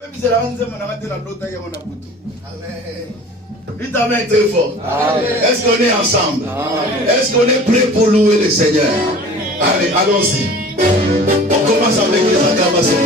Dites amen très fort. Est-ce qu'on est ensemble? Est-ce qu'on est prêt pour louer le Seigneur? Allez, allons-y. On commence avec les acclamations.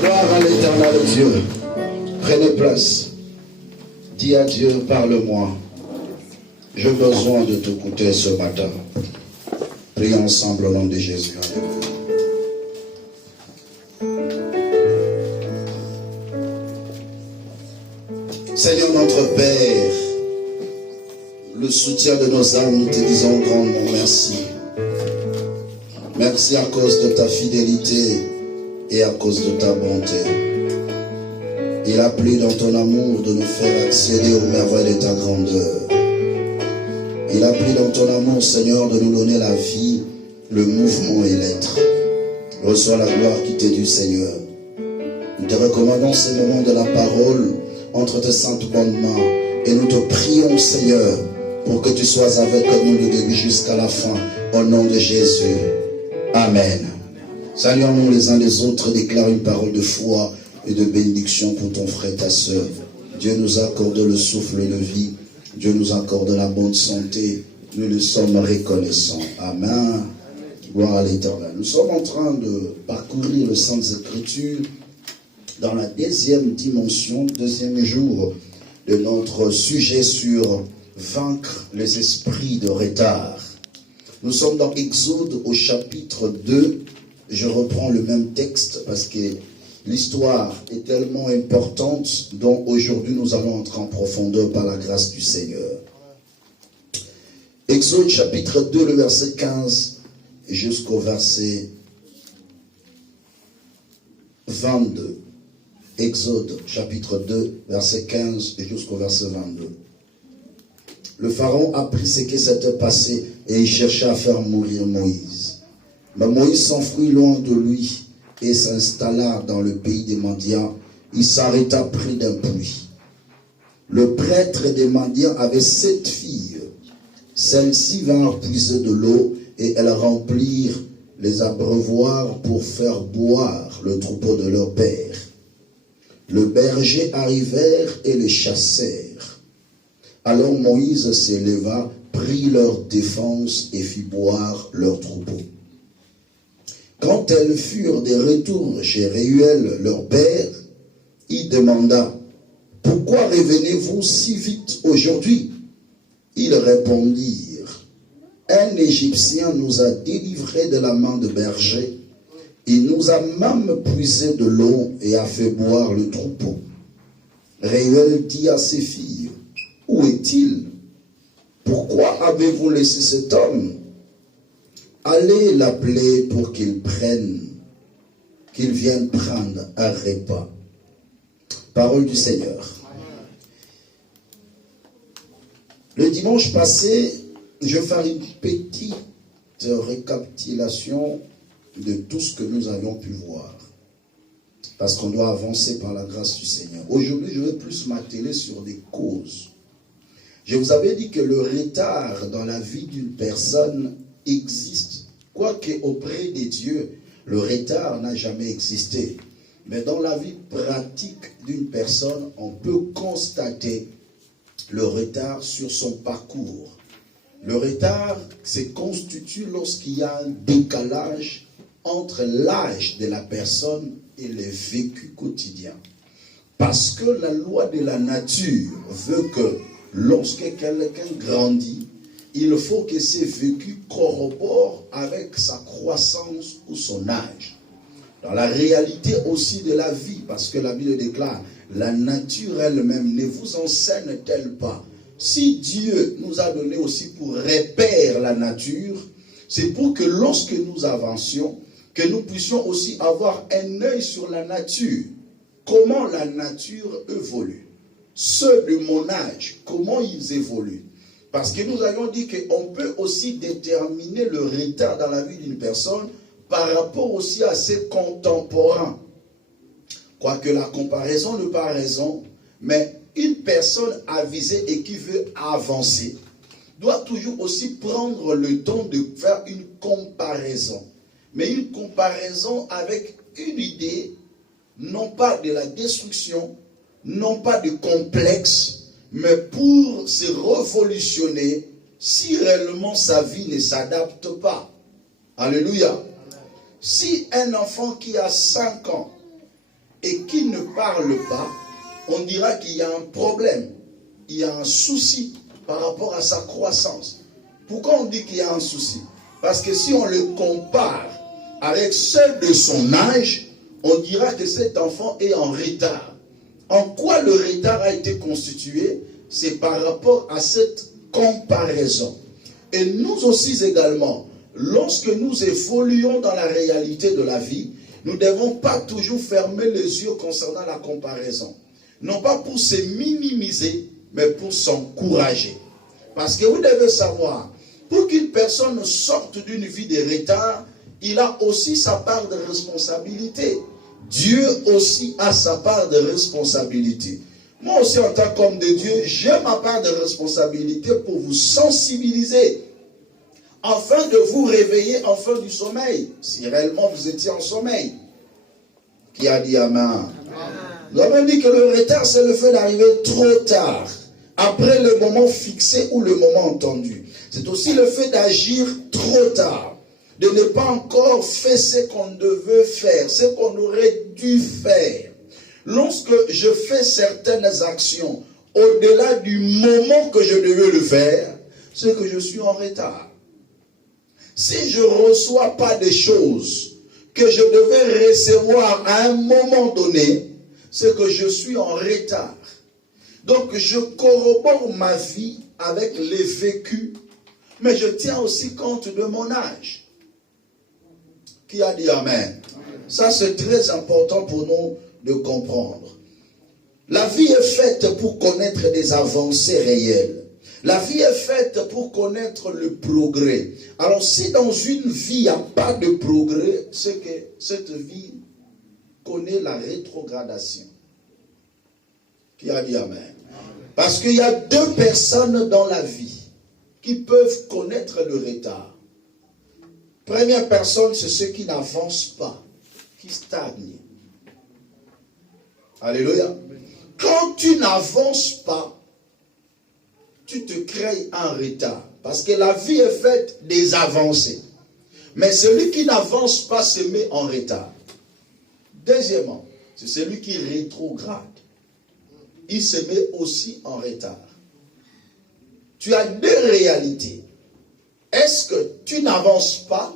Gloire à l'éternel Dieu. Prenez place. Dis à Dieu, parle-moi. J'ai besoin de t'écouter ce matin. Prions ensemble au nom de Jésus. Seigneur notre Père, le soutien de nos âmes, nous te disons grandement merci. Merci à cause de ta fidélité et à cause de ta bonté. Il a plu dans ton amour de nous faire accéder aux merveilles de ta grandeur. Il a plu dans ton amour, Seigneur, de nous donner la vie, le mouvement et l'être. Reçois la gloire qui t'est due, Seigneur. Nous te recommandons ces moments de la parole entre tes saintes bonnes mains et nous te prions, Seigneur, pour que tu sois avec nous du début jusqu'à la fin, au nom de Jésus. Amen. Saluons-nous les uns les autres, déclare une parole de foi et de bénédiction pour ton frère et ta soeur. Dieu nous accorde le souffle de vie. Dieu nous accorde la bonne santé. Nous le sommes reconnaissants. Amen. Gloire à l'Éternel. Nous sommes en train de parcourir les Saintes Écritures dans la deuxième dimension, deuxième jour de notre sujet sur vaincre les esprits de retard. Nous sommes dans Exode au chapitre 2. Je reprends le même texte parce que l'histoire est tellement importante dont aujourd'hui nous allons entrer en profondeur par la grâce du Seigneur. Exode chapitre 2, le verset 15 jusqu'au verset 22. Exode chapitre 2, verset 15 jusqu'au verset 22. Le Pharaon apprit ce qui s'était passé et il cherchait à faire mourir Moïse. Mais Moïse s'enfuit loin de lui et s'installa dans le pays des Madians. Il s'arrêta près d'un puits. Le prêtre des Madians avait 7 filles. Celles-ci vinrent puiser de l'eau et elles remplirent les abreuvoirs pour faire boire le troupeau de leur père. Le berger arrivèrent et les chassèrent. Alors Moïse s'éleva, prit leur défense et fit boire leur troupeau. Quand elles furent de retour chez Réuel, leur père, il demanda, « Pourquoi revenez-vous si vite aujourd'hui ?» Ils répondirent, « Un Égyptien nous a délivrés de la main de berger. Il nous a même puisé de l'eau et a fait boire le troupeau. » Réuel dit à ses filles, « Où est-il? Pourquoi avez-vous laissé cet homme? Allez l'appeler pour qu'il vienne prendre un repas. » Parole du Seigneur. Le dimanche passé, je vais faire une petite récapitulation de tout ce que nous avions pu voir. Parce qu'on doit avancer par la grâce du Seigneur. Aujourd'hui, je vais plus m'atteler sur des causes. Je vous avais dit que le retard dans la vie d'une personne existe. Quoique auprès des dieux, le retard n'a jamais existé. Mais dans la vie pratique d'une personne, on peut constater le retard sur son parcours. Le retard se constitue lorsqu'il y a un décalage entre l'âge de la personne et le vécu quotidien. Parce que la loi de la nature veut que lorsque quelqu'un grandit, il faut que ses vécus corroborent avec sa croissance ou son âge. Dans la réalité aussi de la vie, parce que la Bible déclare, la nature elle-même ne vous enseigne-t-elle pas? Si Dieu nous a donné aussi pour repère la nature, c'est pour que lorsque nous avancions, que nous puissions aussi avoir un œil sur la nature. Comment la nature évolue? Ceux de mon âge, comment ils évoluent? Parce que nous avions dit qu'on peut aussi déterminer le retard dans la vie d'une personne par rapport aussi à ses contemporains. Quoique la comparaison n'est pas raison, mais une personne avisée et qui veut avancer doit toujours aussi prendre le temps de faire une comparaison. Mais une comparaison avec une idée, non pas de la destruction, non pas de complexe, mais pour se révolutionner si réellement sa vie ne s'adapte pas. Alléluia. Si un enfant qui a 5 ans et qui ne parle pas, on dira qu'il y a un problème, il y a un souci par rapport à sa croissance. Pourquoi on dit qu'il y a un souci? Parce que si on le compare avec ceux de son âge, on dira que cet enfant est en retard. En quoi le retard a été constitué? C'est par rapport à cette comparaison. Et nous aussi également, lorsque nous évoluons dans la réalité de la vie, nous ne devons pas toujours fermer les yeux concernant la comparaison. Non pas pour se minimiser, mais pour s'encourager. Parce que vous devez savoir, pour qu'une personne sorte d'une vie de retard, il a aussi sa part de responsabilité. Dieu aussi a sa part de responsabilité. Moi aussi, en tant qu'homme de Dieu, j'ai ma part de responsabilité pour vous sensibiliser, afin de vous réveiller enfin du sommeil, si réellement vous étiez en sommeil. Qui a dit Amen? Nous avons dit que le retard, c'est le fait d'arriver trop tard, après le moment fixé ou le moment entendu. C'est aussi le fait d'agir trop tard, de ne pas encore faire ce qu'on devait faire, ce qu'on aurait dû faire. Lorsque je fais certaines actions au-delà du moment que je devais le faire, c'est que je suis en retard. si je ne reçois pas des choses que je devais recevoir à un moment donné, c'est que je suis en retard. Donc je corrobore ma vie avec les vécus, mais je tiens aussi compte de mon âge. Qui a dit Amen? Ça c'est très important pour nous de comprendre. La vie est faite pour connaître des avancées réelles. La vie est faite pour connaître le progrès. Alors si dans une vie il n'y a pas de progrès, c'est que cette vie connaît la rétrogradation. Qui a dit Amen? Parce qu'il y a deux personnes dans la vie qui peuvent connaître le retard. Première personne, c'est ceux qui n'avancent pas, qui stagnent. Alléluia. Quand tu n'avances pas, tu te crées un retard. Parce que la vie est faite des avancées. Mais celui qui n'avance pas se met en retard. Deuxièmement, c'est celui qui rétrograde. Il se met aussi en retard. Tu as deux réalités. Est-ce que tu n'avances pas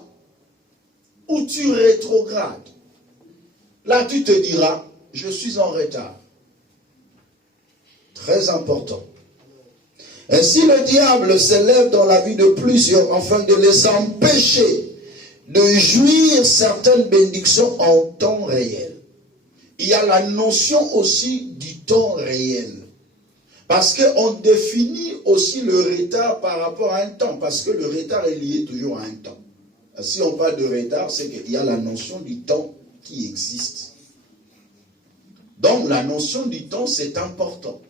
ou tu rétrogrades? Là, tu te diras, je suis en retard. Très important. Ainsi, le diable s'élève dans la vie de plusieurs afin de les empêcher de jouir certaines bénédictions en temps réel. Il y a la notion aussi du temps réel. Parce qu'on définit aussi le retard par rapport à un temps. Parce que le retard est lié toujours à un temps. Si on parle de retard, c'est qu'il y a la notion du temps qui existe. Donc la notion du temps, c'est important.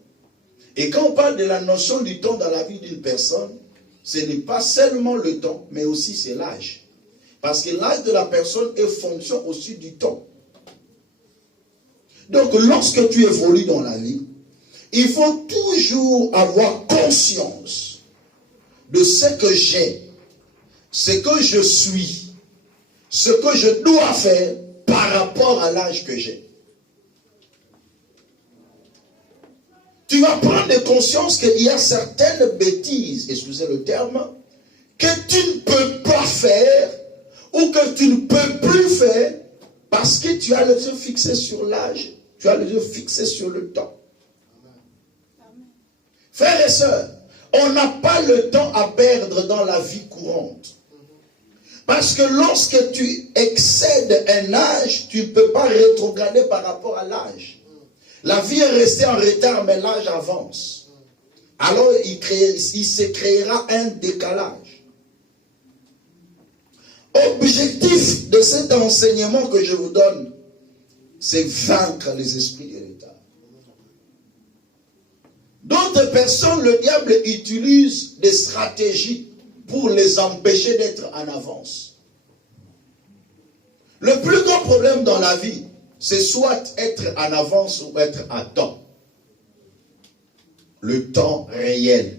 Et quand on parle de la notion du temps dans la vie d'une personne, ce n'est pas seulement le temps, mais aussi c'est l'âge. Parce que l'âge de la personne est fonction aussi du temps. Donc lorsque tu évolues dans la vie, il faut toujours avoir conscience de ce que j'ai, ce que je suis, ce que je dois faire par rapport à l'âge que j'ai. Tu vas prendre conscience qu'il y a certaines bêtises, excusez le terme, que tu ne peux pas faire ou que tu ne peux plus faire parce que tu as les yeux fixés sur l'âge, tu as les yeux fixés sur le temps. Frères et sœurs, on n'a pas le temps à perdre dans la vie courante. Parce que lorsque tu excèdes un âge, tu ne peux pas rétrograder par rapport à l'âge. La vie est restée en retard, mais l'âge avance. Alors, il se créera un décalage. Objectif de cet enseignement que je vous donne, c'est vaincre les esprits de retard. D'autres personnes, le diable utilise des stratégies pour les empêcher d'être en avance. Le plus grand problème dans la vie, c'est soit être en avance ou être à temps. Le temps réel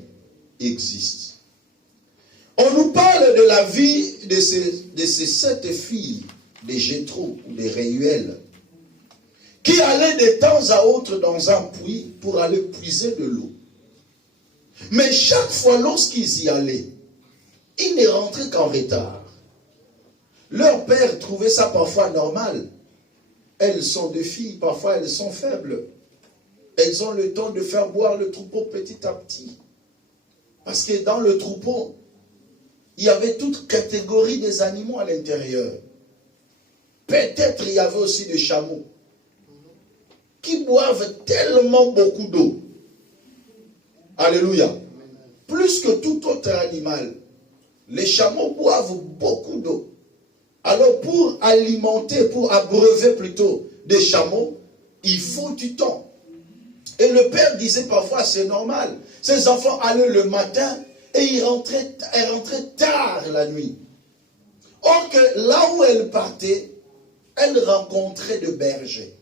existe. On nous parle de la vie de ces 7 filles de Jéthro ou de Réuel qui allaient de temps à autre dans un puits pour aller puiser de l'eau. Mais chaque fois lorsqu'ils y allaient, ils ne rentraient qu'en retard. Leur père trouvait ça parfois normal. Elles sont des filles, parfois elles sont faibles. Elles ont le temps de faire boire le troupeau petit à petit. Parce que dans le troupeau, il y avait toute catégorie des animaux à l'intérieur. Peut-être il y avait aussi des chameaux qui boivent tellement beaucoup d'eau. Alléluia. Plus que tout autre animal, les chameaux boivent beaucoup d'eau. Alors pour alimenter, pour abreuver plutôt des chameaux, il faut du temps. Et le père disait parfois, c'est normal. Ses enfants allaient le matin et ils rentraient tard la nuit. Or que là où elles partaient, elles rencontraient des bergers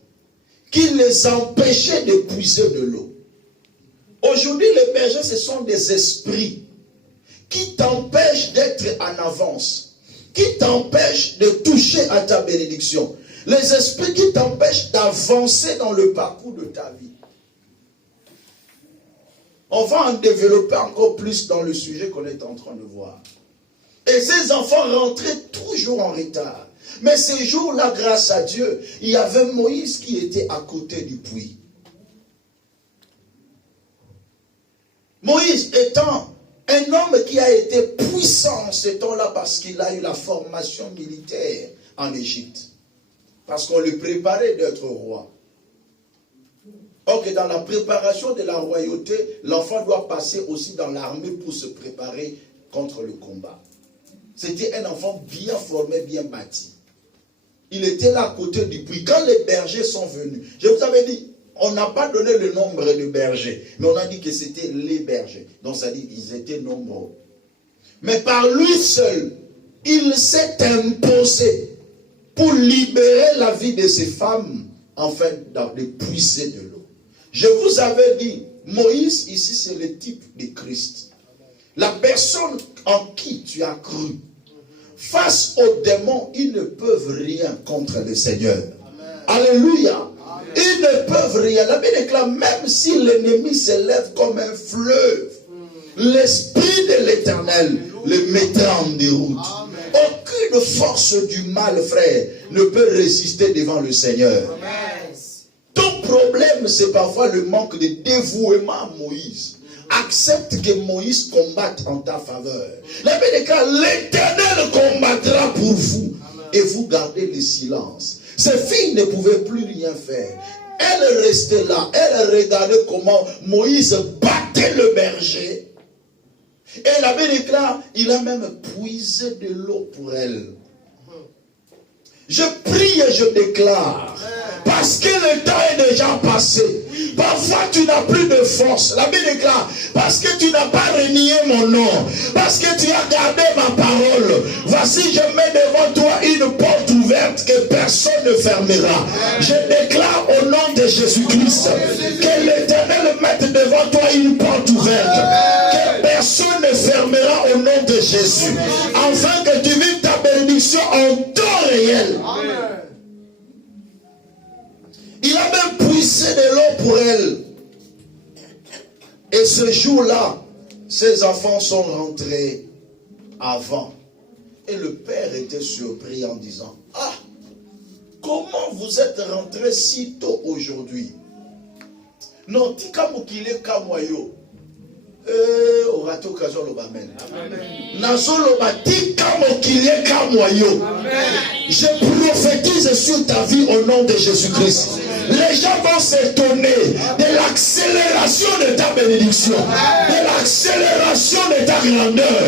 qui les empêchaient de puiser de l'eau. Aujourd'hui, les bergers, ce sont des esprits qui t'empêchent d'être en avance, qui t'empêchent de toucher à ta bénédiction. Les esprits qui t'empêchent d'avancer dans le parcours de ta vie. On va en développer encore plus dans le sujet qu'on est en train de voir. Et ces enfants rentraient toujours en retard. Mais ces jours-là, grâce à Dieu, il y avait Moïse qui était à côté du puits. Moïse étant un homme qui a été puissant en ce temps-là parce qu'il a eu la formation militaire en Égypte. Parce qu'on le préparait d'être roi. Or que dans la préparation de la royauté, l'enfant doit passer aussi dans l'armée pour se préparer contre le combat. C'était un enfant bien formé, bien bâti. Il était là à côté du puits. Quand les bergers sont venus, je vous avais dit, on n'a pas donné le nombre de bergers, mais on a dit que c'était les bergers. Donc ça dit qu'ils étaient nombreux. Mais par lui seul, il s'est imposé pour libérer la vie de ces femmes, afin de puiser de l'eau. Je vous avais dit, Moïse, ici, c'est le type de Christ. La personne en qui tu as cru. Face aux démons, ils ne peuvent rien contre le Seigneur. Amen. Alléluia. Amen. Ils ne peuvent rien. La Bible déclare, même si l'ennemi s'élève comme un fleuve, l'Esprit de l'Éternel le mettra en déroute. Amen. Aucune force du mal, frère, ne peut résister devant le Seigneur. Amen. Ton problème, c'est parfois le manque de dévouement à Moïse. Accepte que Moïse combatte en ta faveur. La Bible déclare, l'Éternel combattra pour vous. Amen. Et vous gardez le silence. Ces filles ne pouvaient plus rien faire. Elles restaient là. Elles regardaient comment Moïse battait le berger. Et la Bible déclare, il a même puisé de l'eau pour elles. Je prie et je déclare, parce que le temps est déjà passé. Parfois tu n'as plus de force. La Bible déclare, parce que tu n'as pas renié mon nom, parce que tu as gardé ma parole. Voici, je mets devant toi une porte ouverte que personne ne fermera. Je déclare au nom de Jésus-Christ que l'Éternel mette devant toi une porte ouverte que personne ne fermera au nom de Jésus, afin que tu vives ta bénédiction en temps réel. Amen. Il a même puisé de l'eau pour elle. Et ce jour-là, ses enfants sont rentrés avant. Et le père était surpris en disant, ah, comment vous êtes rentrés si tôt aujourd'hui? Non, tika mokile kamoyo. Orato kazo lo bamen. Nazo lo batika mokile kamoyo. Je prophétise sur ta vie au nom de Jésus-Christ. Les gens vont s'étonner de l'accélération de ta bénédiction, de l'accélération de ta grandeur,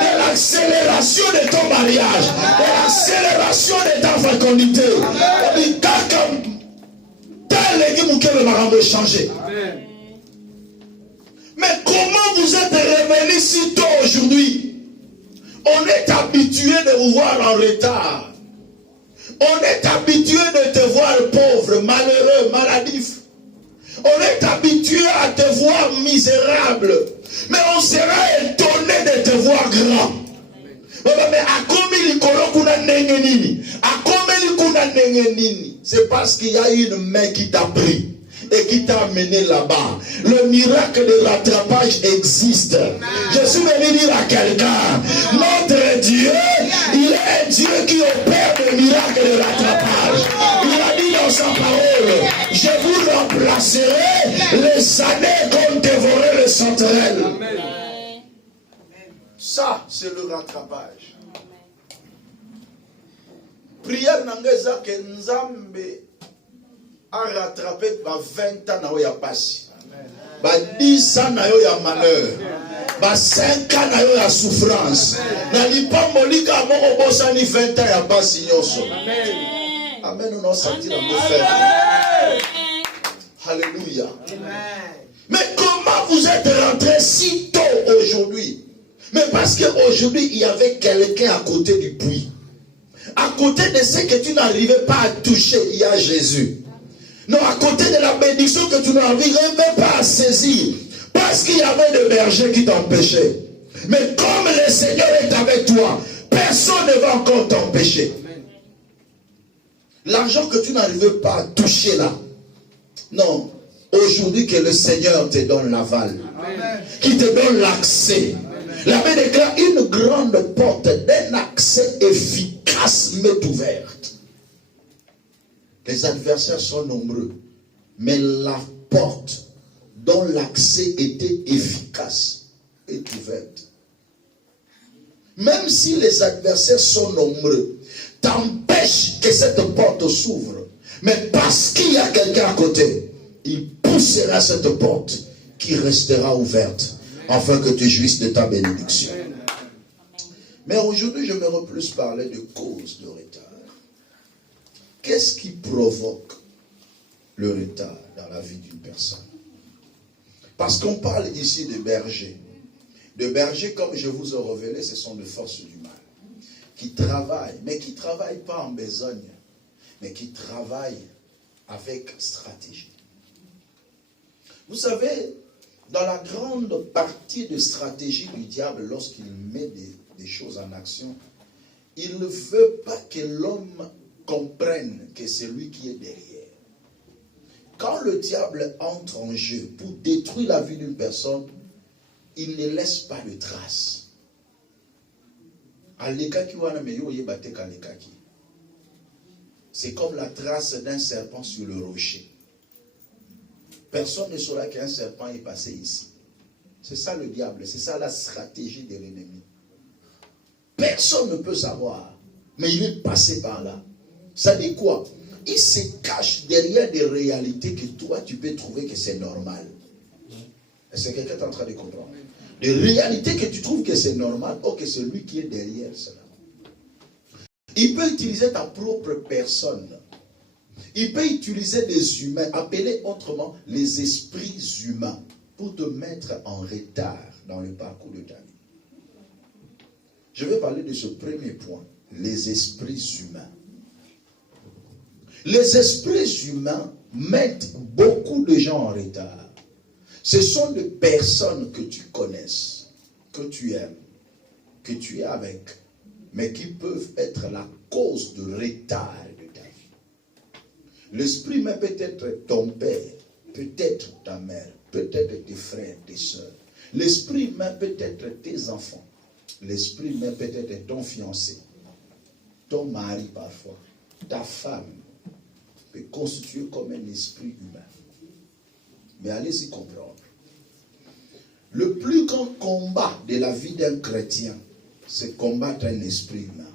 de l'accélération de ton mariage, de l'accélération de ta fécondité. Mais comment vous êtes révélés si tôt aujourd'hui? On est habitué de vous voir en retard. On est habitué de te voir pauvre, malheureux, maladif. On est habitué à te voir misérable. Mais on sera étonné de te voir grand. Mais c'est parce qu'il y a une main qui t'a pris et qui t'a amené là-bas. Le miracle de rattrapage existe. Je suis venu dire à quelqu'un, notre Dieu, il est un Dieu qui opère le miracle de rattrapage. Il a dit dans sa parole, je vous remplacerai les années qu'on dévorait le sauterelle. Ça, c'est le rattrapage. Prière n'engage que Nzambe a rattrapé 20 ans na ya pasi. 10 ans na yo ya malheur. 5 ans na yo ya souffrance. Na lipambolika moko bosani 20 ans ya pasi nyoso. Amen. On a senti la faire. Alléluia. Mais comment vous êtes rentrés si tôt aujourd'hui? Mais parce qu'aujourd'hui, il y avait quelqu'un à côté du puits. À côté de ce que tu n'arrivais pas à toucher, il y a Jésus. Non, à côté de la bénédiction que tu n'arrivais même pas à saisir. Parce qu'il y avait des bergers qui t'empêchaient. Mais comme le Seigneur est avec toi, personne ne va encore t'empêcher. L'argent que tu n'arrivais pas à toucher là. Non. Aujourd'hui que le Seigneur te donne l'aval. Qui te donne l'accès. La Bible déclare une grande porte d'un accès efficace m'est ouverte. Les adversaires sont nombreux, mais la porte dont l'accès était efficace est ouverte. Même si les adversaires sont nombreux, t'empêche que cette porte s'ouvre. Mais parce qu'il y a quelqu'un à côté, il poussera cette porte qui restera ouverte afin que tu jouisses de ta bénédiction. Mais aujourd'hui, j'aimerais plus parler de causes de retard. Qu'est-ce qui provoque le retard dans la vie d'une personne? Parce qu'on parle ici de bergers. De bergers, comme je vous ai révélé, ce sont des forces du mal. Qui travaillent, mais qui ne travaillent pas en besogne, mais qui travaillent avec stratégie. Vous savez, dans la grande partie de stratégie du diable, lorsqu'il met des choses en action, il ne veut pas que l'homme comprenne que c'est lui qui est derrière. Quand le diable entre en jeu pour détruire la vie d'une personne, il ne laisse pas de traces. C'est comme la trace d'un serpent sur le rocher. Personne ne saura qu'un serpent est passé ici. C'est ça le diable, c'est ça la stratégie de l'ennemi. Personne ne peut savoir, mais il est passé par là. Ça dit quoi? Il se cache derrière des réalités que toi tu peux trouver que c'est normal. Est-ce que quelqu'un est en train de comprendre? Des réalités que tu trouves que c'est normal, ou que c'est lui qui est derrière cela. Il peut utiliser ta propre personne. Il peut utiliser des humains, appelés autrement les esprits humains, pour te mettre en retard dans le parcours de ta vie. Je vais parler de ce premier point, les esprits humains. Les esprits humains mettent beaucoup de gens en retard. Ce sont des personnes que tu connaisses, que tu aimes, que tu es avec, mais qui peuvent être la cause de retard de ta vie. L'esprit humain peut être ton père, peut-être ta mère, peut-être tes frères, tes soeurs. L'esprit humain peut être tes enfants. L'esprit humain peut être ton fiancé, ton mari parfois, ta femme, peut constituer comme un esprit humain. Mais allez-y comprendre. Le plus grand combat de la vie d'un chrétien, c'est combattre un esprit humain.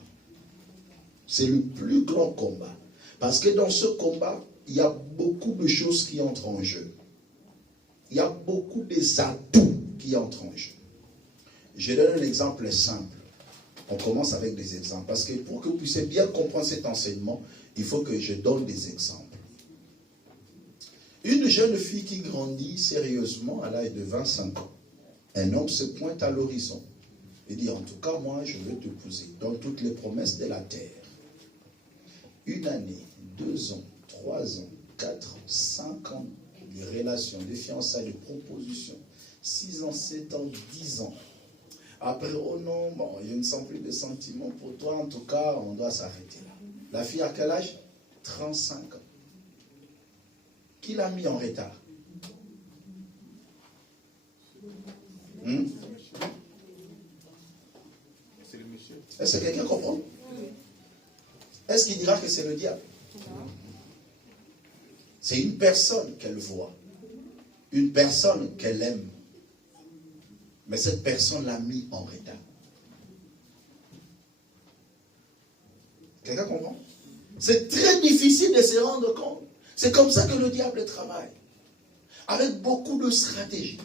C'est le plus grand combat. Parce que dans ce combat, il y a beaucoup de choses qui entrent en jeu. Il y a beaucoup d'atouts qui entrent en jeu. Je donne un exemple simple. On commence avec des exemples. Parce que pour que vous puissiez bien comprendre cet enseignement, il faut que je donne des exemples. Une jeune fille qui grandit sérieusement à l'âge de 25 ans. Un homme se pointe à l'horizon. Il dit, en tout cas, moi, je veux t'épouser dans toutes les promesses de la terre. 1 année, 2 ans, 3 ans, 4 ans, 5 ans de relations, de fiançailles, de propositions. 6 ans, 7 ans, 10 ans. Après, oh non, bon, je ne sens plus de sentiments pour toi. En tout cas, on doit s'arrêter là. La fille à quel âge? 35 ans. Qui l'a mis en retard? C'est le monsieur. Est-ce que quelqu'un comprend? Est-ce qu'il dira que c'est le diable? C'est une personne qu'elle voit. Une personne qu'elle aime. Mais cette personne l'a mis en retard. Quelqu'un comprend? C'est très difficile de se rendre compte. C'est comme ça que le diable travaille. Avec beaucoup de stratégie.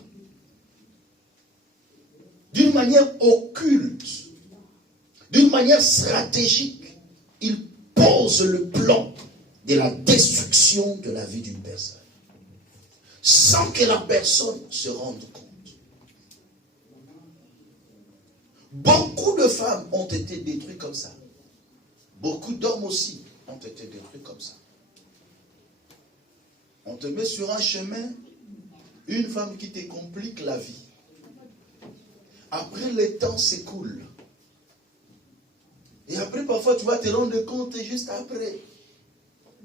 D'une manière occulte. D'une manière stratégique. Il pose le plan de la destruction de la vie d'une personne. Sans que la personne se rende compte. Beaucoup de femmes ont été détruites comme ça. Beaucoup d'hommes aussi ont été détruits comme ça. On te met sur un chemin, une femme qui te complique la vie. Après, le temps s'écoule. Et après, parfois, tu vas te rendre compte juste après.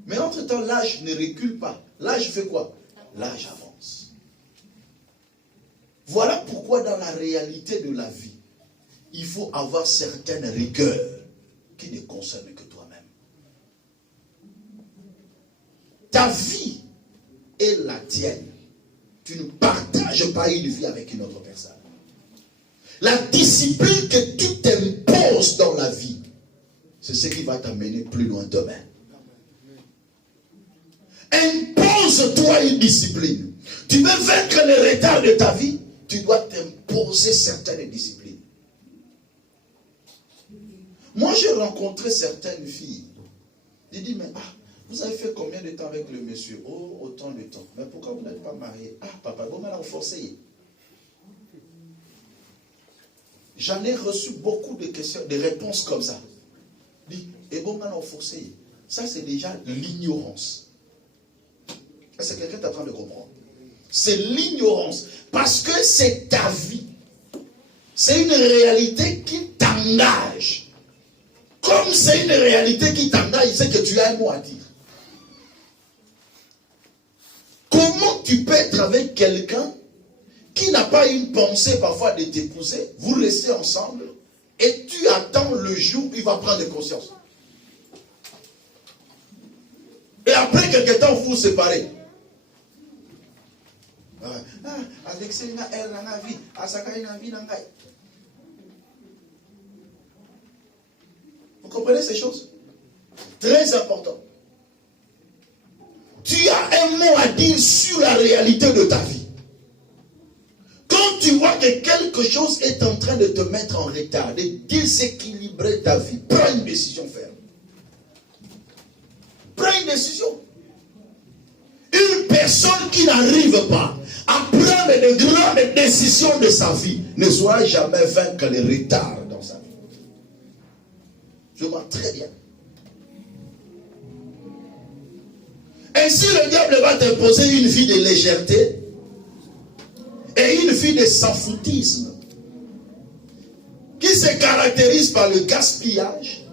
Mais entre-temps, l'âge ne recule pas. L'âge fait quoi? L'âge avance. Voilà pourquoi dans la réalité de la vie, il faut avoir certaines rigueurs qui ne concernent que toi-même. Ta vie est la tienne. Tu ne partages pas une vie avec une autre personne. La discipline que tu t'imposes dans la vie, c'est ce qui va t'amener plus loin demain. Impose-toi une discipline. Tu veux vaincre les retards de ta vie, tu dois t'imposer certaines disciplines. Moi, j'ai rencontré certaines filles. J'ai dit, mais vous avez fait combien de temps avec le monsieur? Oh, autant de temps. Mais pourquoi vous n'êtes pas marié? Ah, papa, vous m'avez forcé. J'en ai reçu beaucoup de questions, de réponses comme ça. Dit, et bon, maintenant, forcé. Ça, c'est déjà l'ignorance. Est-ce que quelqu'un est en train de comprendre? C'est l'ignorance. Parce que c'est ta vie. C'est une réalité qui t'engage. Comme c'est une réalité qui t'engage, c'est que tu as un mot à dire. Comment tu peux être avec quelqu'un qui n'a pas une pensée parfois de t'épouser, vous restez ensemble, et tu attends le jour où il va prendre conscience. Et après quelque temps, vous vous séparez. Vous comprenez ces choses? Très important. Tu as un mot à dire sur la réalité de ta vie. Quand tu vois que quelque chose est en train de te mettre en retard, de déséquilibrer ta vie, prends une décision ferme. Prends une décision. Une personne qui n'arrive pas à prendre de grandes décisions de sa vie ne saura jamais vaincre les retards dans sa vie. Je vois très bien. Ainsi, le diable va t'imposer une vie de légèreté et une vie de sans-foutisme qui se caractérise par le gaspillage,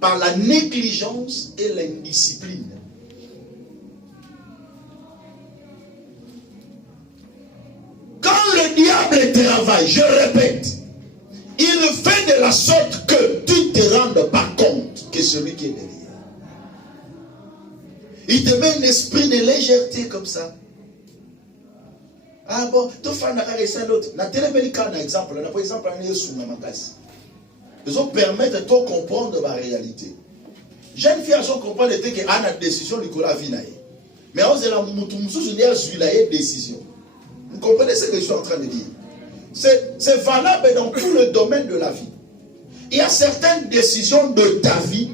par la négligence et l'indiscipline. Quand le diable travaille, je répète, il fait de la sorte que tu ne te rendes pas compte que celui qui est derrière. Il te met un esprit de légèreté comme ça. Ah bon, tu fais un autre. Na télémédical, par exemple, on a par exemple un sous ma classe. Ils ont permettre de te comprendre ma réalité. Jeune fille, elles ont compris que y a une décision du Cola Vinaï. Mais on se la moutoumsou, je dis à une décision. Vous comprenez ce que je suis en train de dire? C'est valable dans tout le domaine de la vie. Il y a certaines décisions de ta vie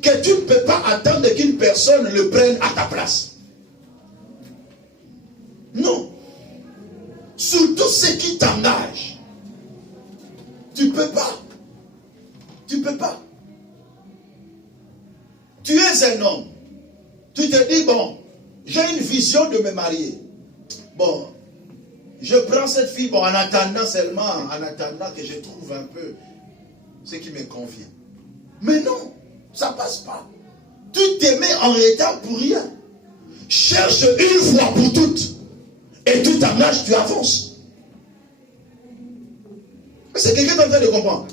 que tu ne peux pas attendre qu'une personne le prenne à ta place. Non. Surtout ce qui t'engage. Tu ne peux pas. Tu ne peux pas. Tu es un homme. Tu te dis, bon, j'ai une vision de me marier. Bon, je prends cette fille, bon, en attendant seulement, en attendant que je trouve un peu ce qui me convient. Mais non, ça ne passe pas. Tu te mets en retard pour rien. Cherche une fois pour toutes. Et tu t'engages, tu avances. C'est quelqu'un qui est en train de comprendre.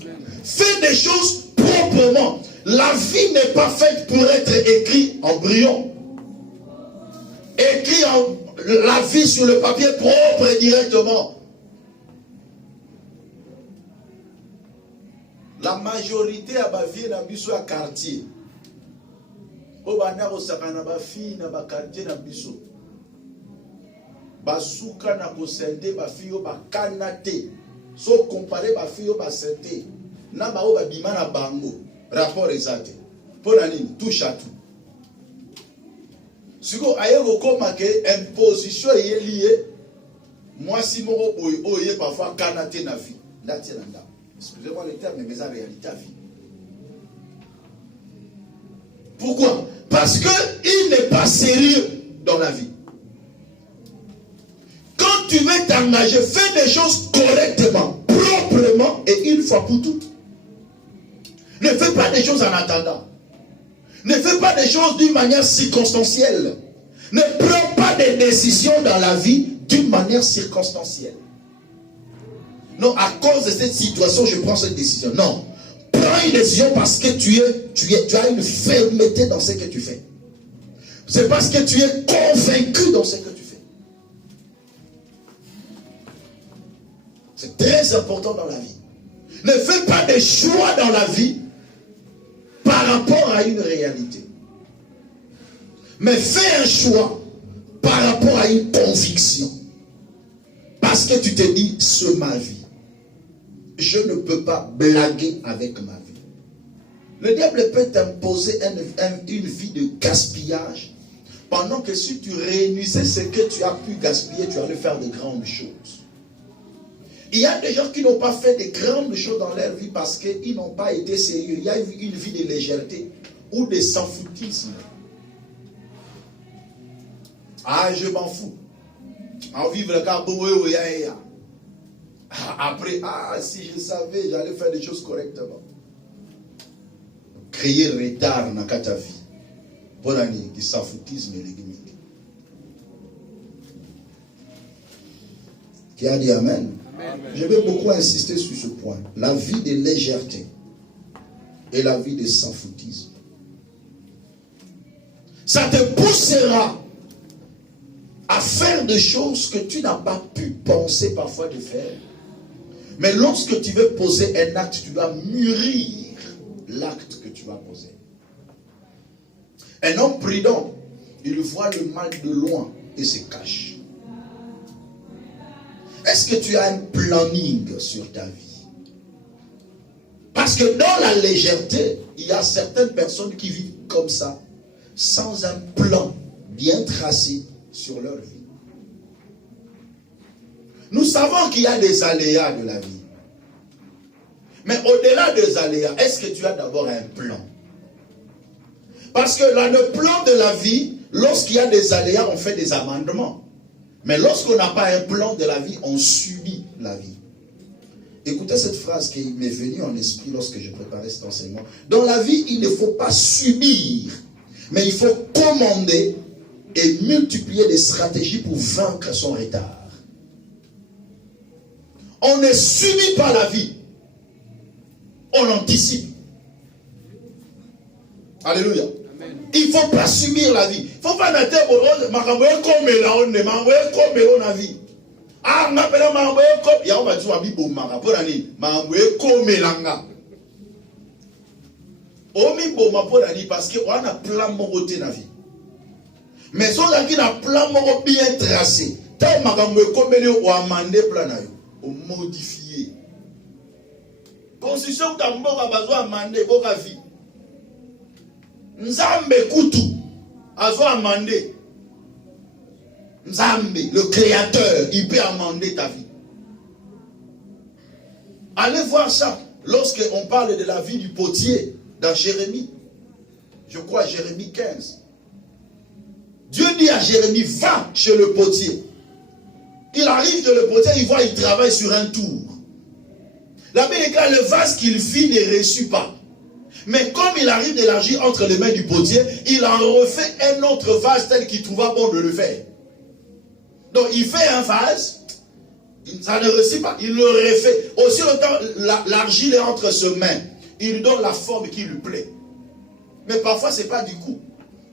Fais des choses proprement. La vie n'est pas faite pour être écrite en brouillon. Écris la vie sur le papier propre et directement. La majorité a vie dans le quartier. Au bana au sakana ba fille na ba quartier na biso. Basuka na ko sende ba fille ba kanate. So comparé ba fille ba sente. Na ba o ba bima na bango. Rapport exact. Pour la ligne, touche à tout. Si vous avez une imposition est liée, moi si mon oye parfois canate na vie. Là tiens là. Excusez-moi le terme, mais en réalité à vie. Pourquoi? Parce qu'il n'est pas sérieux dans la vie. Quand tu veux t'engager, fais des choses correctement, proprement et une fois pour toutes. Ne fais pas des choses en attendant. Ne fais pas des choses d'une manière circonstancielle. Ne prends pas des décisions dans la vie d'une manière circonstancielle. Non, à cause de cette situation, je prends cette décision. Non. Prends une décision parce que tu as une fermeté dans ce que tu fais. C'est parce que tu es convaincu dans ce que tu fais. C'est très important dans la vie. Ne fais pas des choix dans la vie par rapport à une réalité. Mais fais un choix par rapport à une conviction. Parce que tu te dis, c'est ma vie. Je ne peux pas blaguer avec ma vie. Le diable peut t'imposer une vie de gaspillage, pendant que si tu réunissais ce que tu as pu gaspiller, tu allais faire de grandes choses. Il y a des gens qui n'ont pas fait de grandes choses dans leur vie parce qu'ils n'ont pas été sérieux. Il y a une vie de légèreté ou de sans-foutisme. Ah, je m'en fous. En vivre le cas, après, si je savais, j'allais faire des choses correctement. Créer retard dans ta vie. Bonne année, du sans-foutisme et les gimmicks. Qui a dit Amen? Amen. Je vais beaucoup insister sur ce point. La vie de légèreté et la vie de sans-foutisme. Ça te poussera à faire des choses que tu n'as pas pu penser parfois de faire. Mais lorsque tu veux poser un acte, tu dois mûrir l'acte que tu vas poser. Un homme prudent, il voit le mal de loin et se cache. Est-ce que tu as un planning sur ta vie? Parce que dans la légèreté, il y a certaines personnes qui vivent comme ça, sans un plan bien tracé sur leur vie. Nous savons qu'il y a des aléas de la vie. Mais au-delà des aléas, est-ce que tu as d'abord un plan? Parce que là, le plan de la vie, lorsqu'il y a des aléas, on fait des amendements. Mais lorsqu'on n'a pas un plan de la vie, on subit la vie. Écoutez cette phrase qui m'est venue en esprit lorsque je préparais cet enseignement. Dans la vie, il ne faut pas subir, mais il faut commander et multiplier des stratégies pour vaincre son retard. On ne subit pas la vie. On anticipe. Alléluia. Amen. Il ne faut pas subir la vie. Il ne faut pas n'attendre la vie. Ah, on appelle il y a un bâtiment à Bibo Mara pour l'année. Parce qu'on a plein de côté dans la vie. Mais si on a plein de bien tracé, tant que on a amendé plein on modifié. Constitution que tu as besoin d'amender votre vie. Nzambe Kutu a besoin d'amender. Nzambe, le créateur, il peut amender ta vie. Allez voir ça lorsqu'on parle de la vie du potier dans Jérémie. Je crois Jérémie 15. Dieu dit à Jérémie, va chez le potier. Il arrive de le potier, il voit, il travaille sur un tour. La Bible déclare, le vase qu'il fit ne reçut pas. Mais comme il arrive de l'argile entre les mains du potier, il en refait un autre vase tel qu'il trouva bon de le faire. Donc il fait un vase, ça ne reçut pas, il le refait. Aussi longtemps, l'argile est entre ses mains, il lui donne la forme qui lui plaît. Mais parfois, ce n'est pas du coup.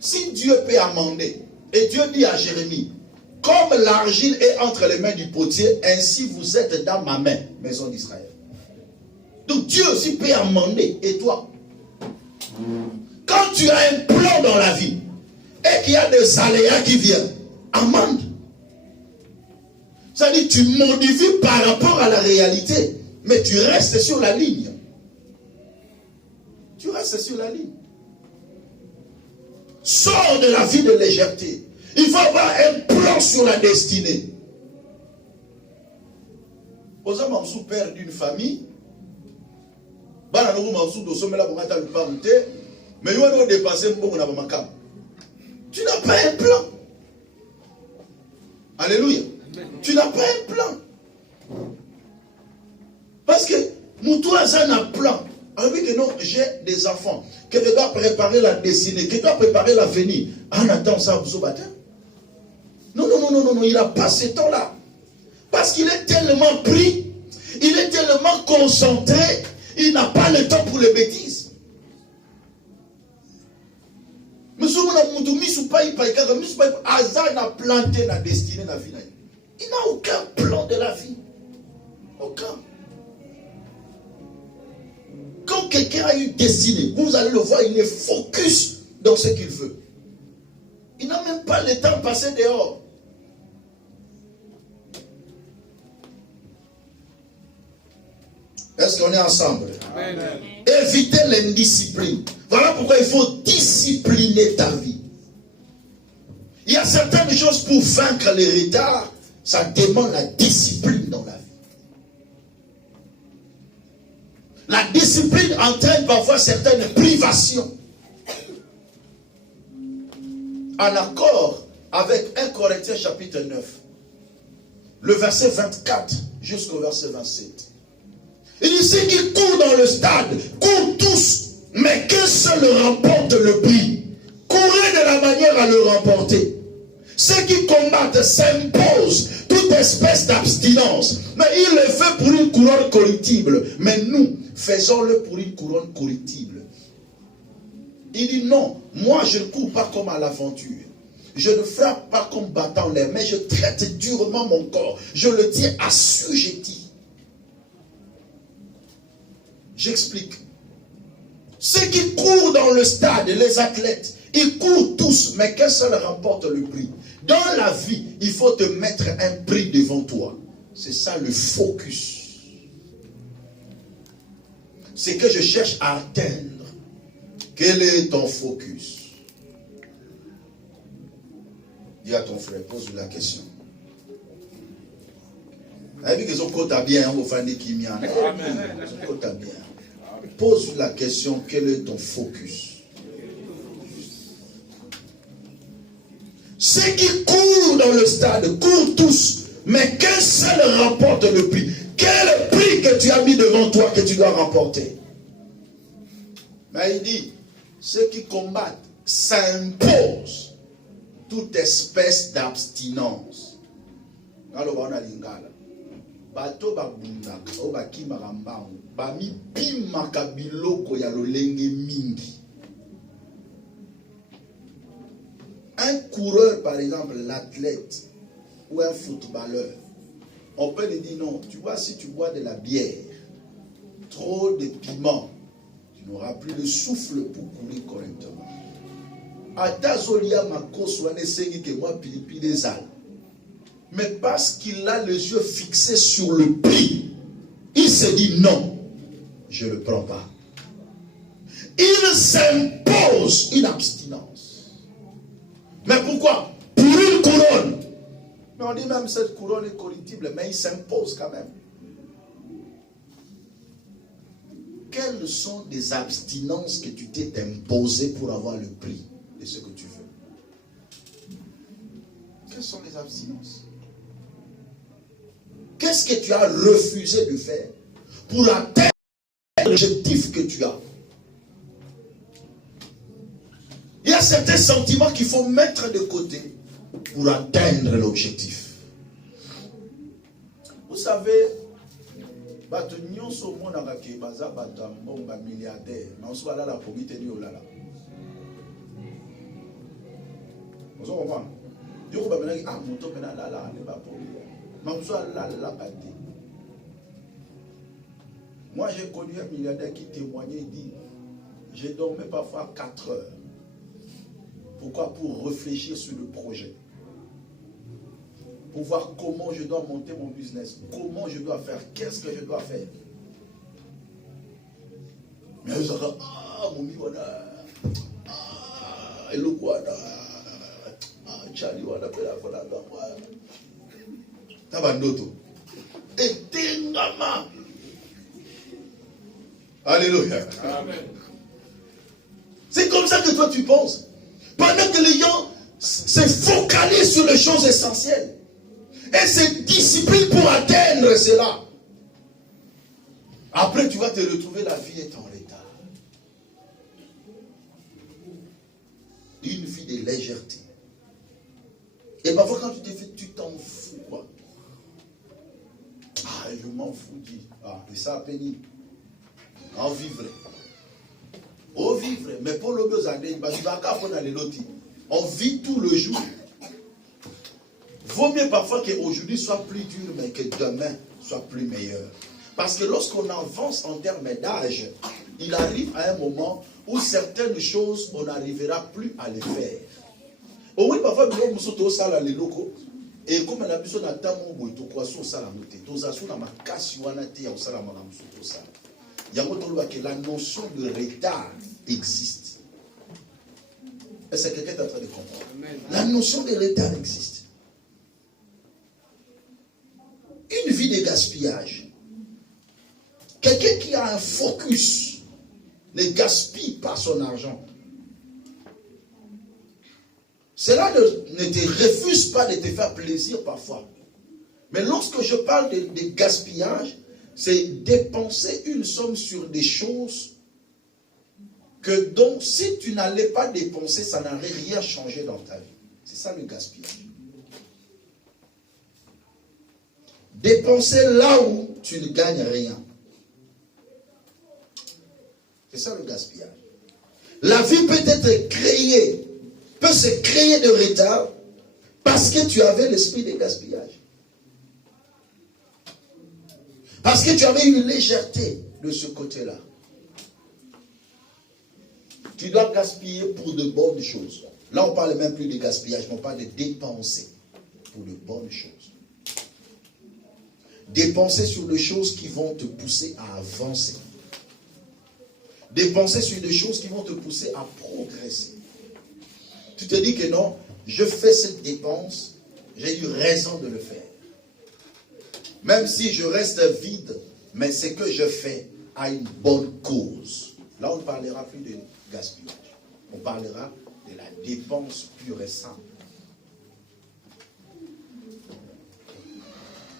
Si Dieu peut amender, et Dieu dit à Jérémie, comme l'argile est entre les mains du potier, ainsi vous êtes dans ma main, maison d'Israël. Donc Dieu aussi peut amender, et toi. Quand tu as un plan dans la vie, et qu'il y a des aléas qui viennent, amende. C'est-à-dire tu modifies par rapport à la réalité, mais tu restes sur la ligne. Tu restes sur la ligne. Sors de la vie de légèreté. Il faut avoir un plan sur la destinée. Aux hommes en sous père d'une famille, mais tu n'as pas un plan. Alléluia. Tu n'as pas un plan. Parce que Moutouazan a un plan. On dit que non, j'ai des enfants, que je dois préparer la destinée, que je dois préparer l'avenir. En attendant ça, vous battez. Non, il n'a pas ce temps-là. Parce qu'il est tellement pris, il est tellement concentré, il n'a pas le temps pour les bêtises. Il n'a aucun plan de la vie. Aucun. Quand quelqu'un a une destinée, vous allez le voir, il est focus dans ce qu'il veut. Il n'a même pas le temps de passer dehors. Est-ce qu'on est ensemble? Amen. Évitez l'indiscipline. Voilà pourquoi il faut discipliner ta vie. Il y a certaines choses pour vaincre les retards, ça demande la discipline dans la vie. La discipline entraîne parfois certaines privations. En accord avec 1 Corinthiens chapitre 9, le verset 24 jusqu'au verset 27. Il dit, ceux qui courent dans le stade, courent tous, mais qu'un seul remporte le prix. Courez de la manière à le remporter. Ceux qui combattent s'imposent toute espèce d'abstinence. Mais il le fait pour une couronne corruptible. Mais nous, faisons-le pour une couronne corruptible. Il dit non, moi je ne cours pas comme à l'aventure. Je ne frappe pas comme battant l'air, mais je traite durement mon corps. Je le tiens assujetti. J'explique. Ceux qui courent dans le stade, les athlètes, ils courent tous, mais qu'un seul remporte le prix. Dans la vie, il faut te mettre un prix devant toi. C'est ça le focus. C'est que je cherche à atteindre. Quel est ton focus? Dis à ton frère, pose la question. Pose la question, quel est ton focus? Ceux qui courent dans le stade, courent tous, mais qu'un seul remporte le prix. Quel prix que tu as mis devant toi que tu dois remporter? Mais il dit, ceux qui combattent s'imposent toute espèce d'abstinence. Bato babunaka o bakimaka mbangu bamipimaka biloko ya lolenge mingi. Un coureur, par exemple, l'athlète ou un footballeur, on peut lui dire non, tu vois, si tu bois de la bière, trop de piment, tu n'auras plus le souffle pour courir correctement. Atazolia makoso anesengi ke moi pilipi des âles. Mais parce qu'il a les yeux fixés sur le prix, il se dit non, je ne le prends pas. Il s'impose une abstinence. Mais pourquoi? Pour une couronne. Mais on dit même cette couronne est corruptible, mais il s'impose quand même. Quelles sont des abstinences que tu t'es imposées pour avoir le prix de ce que tu veux? Quelles sont les abstinences? Qu'est-ce que tu as refusé de faire pour atteindre l'objectif que tu as? Il y a certains sentiments qu'il faut mettre de côté pour atteindre l'objectif. Vous savez, milliardaire, moi j'ai connu un milliardaire qui témoignait et dit, je dormais parfois 4 heures. Pourquoi? Pour réfléchir sur le projet. Pour voir comment je dois monter mon business. Comment je dois faire. Qu'est-ce que je dois faire. Mais vous allez dire, ah, mon miwana. Ah, et le guana. Ah, Charlie, on appelle la folle à moi. Tabandoto. Et Tengama. Alléluia. Amen. C'est comme ça que toi tu penses. Pendant que les gens se focalisent sur les choses essentielles et se disciplinent pour atteindre cela. Après, tu vas te retrouver, la vie est en retard. Une vie de légèreté. Et parfois, quand tu te fais, tu t'en fous, quoi. Ah, je m'en fous, dit. Ah, et ça a péni. En vivre. Au vivre. Mais pour le besoin, on vit tout le jour. Vaut mieux parfois qu'aujourd'hui soit plus dur, mais que demain soit plus meilleur. Parce que lorsqu'on avance en termes d'âge, il arrive à un moment où certaines choses, on n'arrivera plus à les faire. Au moins, parfois, nous sommes tous à les locaux. Et comme on a besoin d'attendre, nous sommes la notion de retard existe. Est-ce que quelqu'un est en train de comprendre? La notion de retard existe. Une vie de gaspillage. Quelqu'un qui a un focus ne gaspille pas son argent. Cela ne te refuse pas de te faire plaisir parfois. Mais lorsque je parle de gaspillage, c'est dépenser une somme sur des choses que donc si tu n'allais pas dépenser, ça n'aurait rien changé dans ta vie. C'est ça le gaspillage. Dépenser là où tu ne gagnes rien. C'est ça le gaspillage. La vie peut être créée, peut se créer de retard parce que tu avais l'esprit de gaspillage. Parce que tu avais une légèreté de ce côté-là. Tu dois gaspiller pour de bonnes choses. Là, on ne parle même plus de gaspillage, mais on parle de dépenser pour de bonnes choses. Dépenser sur des choses qui vont te pousser à avancer. Dépenser sur des choses qui vont te pousser à progresser. Tu te dis que non, je fais cette dépense, j'ai eu raison de le faire. Même si je reste vide, mais ce que je fais a une bonne cause. Là, on ne parlera plus de gaspillage. On parlera de la dépense pure et simple.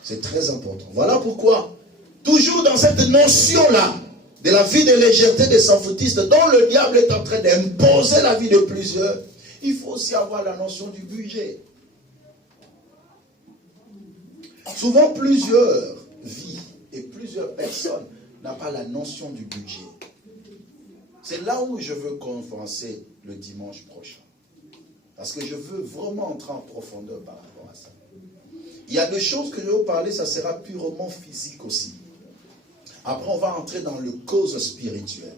C'est très important. Voilà pourquoi, toujours dans cette notion-là, de la vie de légèreté des sans-foutistes, dont le diable est en train d'imposer la vie de plusieurs, il faut aussi avoir la notion du budget. Souvent, plusieurs vies et plusieurs personnes n'ont pas la notion du budget. C'est là où je veux conférencer le dimanche prochain. Parce que je veux vraiment entrer en profondeur par rapport à ça. Il y a des choses que je vais vous parler, ça sera purement physique aussi. Après, on va entrer dans les causes spirituelles.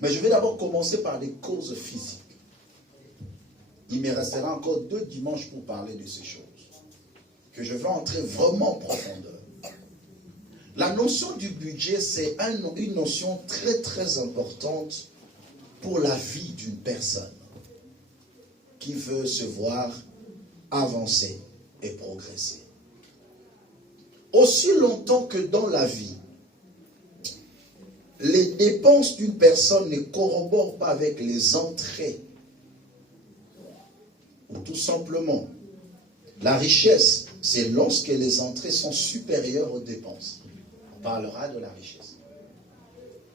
Mais je vais d'abord commencer par les causes physiques. Il me restera encore 2 dimanches pour parler de ces choses. Que je vais entrer vraiment en profondeur. La notion du budget, c'est une notion très très importante pour la vie d'une personne qui veut se voir avancer et progresser. Aussi longtemps que dans la vie, les dépenses d'une personne ne corroborent pas avec les entrées, ou tout simplement, la richesse, c'est lorsque les entrées sont supérieures aux dépenses. On parlera de la richesse.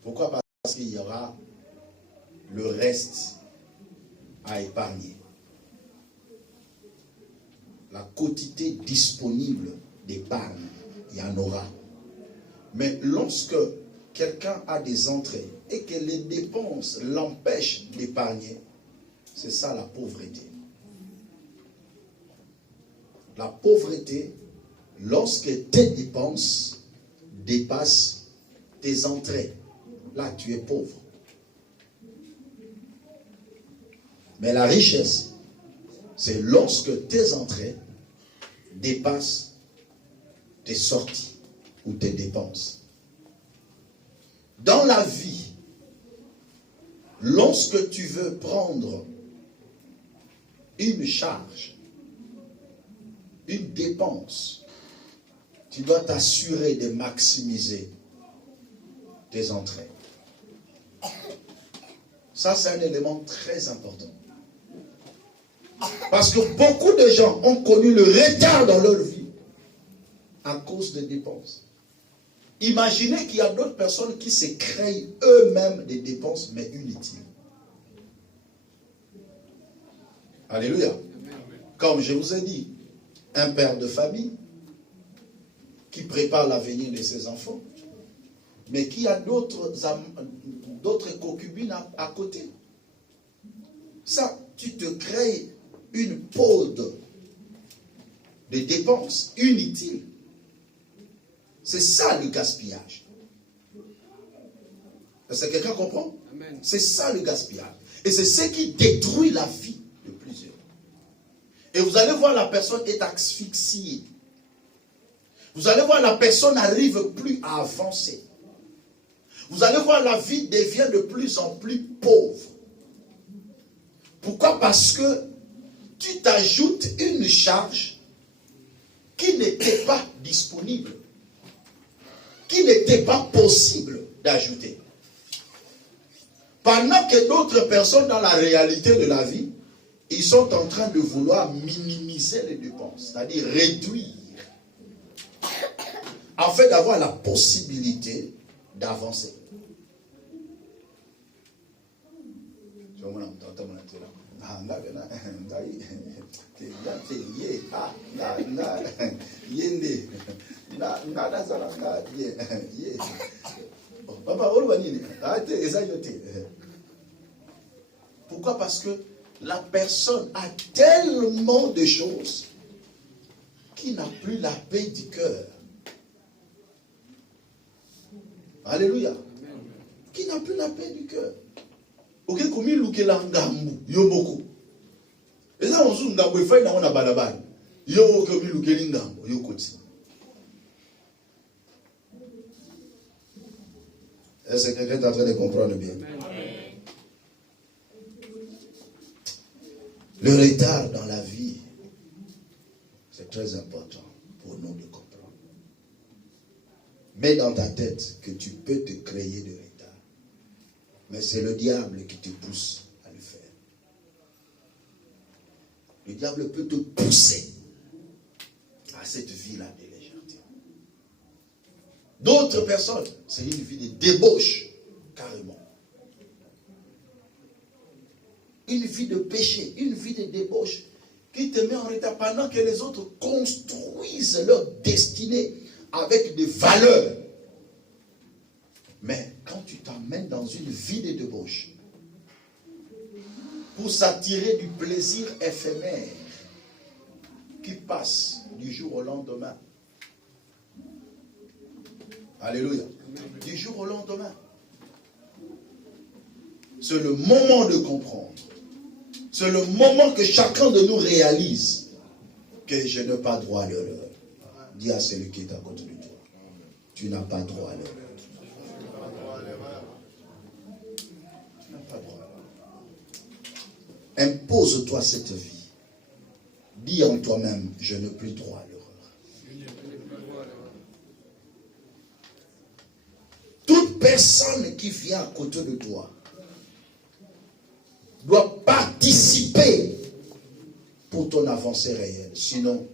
Pourquoi? Parce qu'il y aura le reste à épargner. La quantité disponible d'épargne, il y en aura. Mais lorsque quelqu'un a des entrées et que les dépenses l'empêchent d'épargner, c'est ça la pauvreté. La pauvreté, lorsque tes dépenses dépassent tes entrées, là tu es pauvre. Mais la richesse, c'est lorsque tes entrées dépassent tes sorties ou tes dépenses. Dans la vie, lorsque tu veux prendre une charge, une dépense, tu dois t'assurer de maximiser tes entrées. Ça, c'est un élément très important. Parce que beaucoup de gens ont connu le retard dans leur vie à cause des dépenses. Imaginez qu'il y a d'autres personnes qui se créent eux-mêmes des dépenses, mais inutiles. Alléluia. Comme je vous ai dit, un père de famille qui prépare l'avenir de ses enfants, mais qui a d'autres concubines à côté. Ça, tu te crées une pôle de dépenses inutiles. C'est ça le gaspillage. Est-ce que quelqu'un comprend? C'est ça le gaspillage. Et c'est ce qui détruit la vie de plusieurs. Et vous allez voir, la personne est asphyxiée. Vous allez voir, la personne n'arrive plus à avancer. Vous allez voir, la vie devient de plus en plus pauvre. Pourquoi? Parce que tu t'ajoutes une charge qui n'était pas disponible, qui n'était pas possible d'ajouter. Pendant que d'autres personnes dans la réalité de la vie, ils sont en train de vouloir minimiser les dépenses, c'est-à-dire réduire, afin d'avoir la possibilité d'avancer. Pourquoi? Parce que la personne a tellement de choses qui n'a plus la paix du cœur. Alléluia. Qui n'a plus la paix du cœur. Ok, comme il loukela ngambu, yo beaucoup. Et ça, on se ngambu, il faut y avoir balabal. Yo, comme il loukela ngambu, yo koti. Est-ce que quelqu'un est en train de comprendre bien? Le retard dans la vie, c'est très important pour nous de comprendre. Mets dans ta tête que tu peux te créer de retard. Mais c'est le diable qui te pousse à le faire. Le diable peut te pousser à cette vie-là de légèreté. D'autres personnes, c'est une vie de débauche, carrément. Une vie de péché, une vie de débauche qui te met en retard pendant que les autres construisent leur destinée avec des valeurs. Mais quand tu t'emmènes dans une vie de débauche pour s'attirer du plaisir éphémère qui passe du jour au lendemain. Alléluia. Du jour au lendemain. C'est le moment de comprendre. C'est le moment que chacun de nous réalise que je n'ai pas droit à l'erreur. Dis à celui qui est à côté de toi. Tu n'as pas droit à l'erreur. Tu n'as pas droit à l'erreur. Impose-toi cette vie. Dis en toi-même, je n'ai plus droit à l'erreur. Toute personne qui vient à côté de toi doit participer pour ton avancée réelle. Sinon,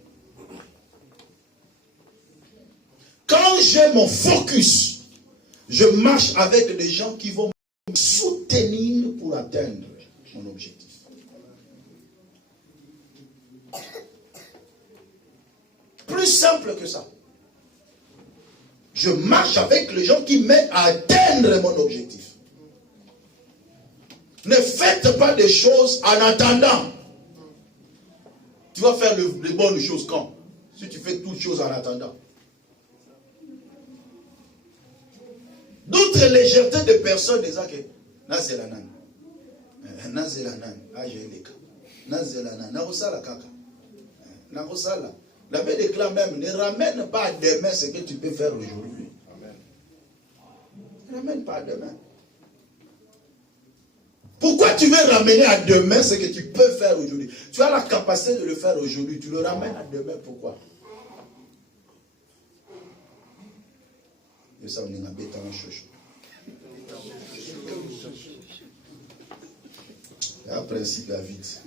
quand j'ai mon focus, je marche avec des gens qui vont me soutenir pour atteindre mon objectif. Plus simple que ça. Je marche avec les gens qui m'aident à atteindre mon objectif. Ne faites pas des choses en attendant. Tu vas faire les bonnes choses quand? Si tu fais toutes choses en attendant. D'autres légèretés de personnes disent que Nazelanan. Nazelanan. Ah, j'ai les cas. Nazelanan. Narosala kaka. Narosala. La Bible déclare même, ne ramène pas à demain ce que tu peux faire aujourd'hui. Ne ramène pas à demain. Pourquoi tu veux ramener à demain ce que tu peux faire aujourd'hui? Tu as la capacité de le faire aujourd'hui. Tu le ramènes à demain. Pourquoi? Ça, on est bêta en chocho. Il y a un principe à vite.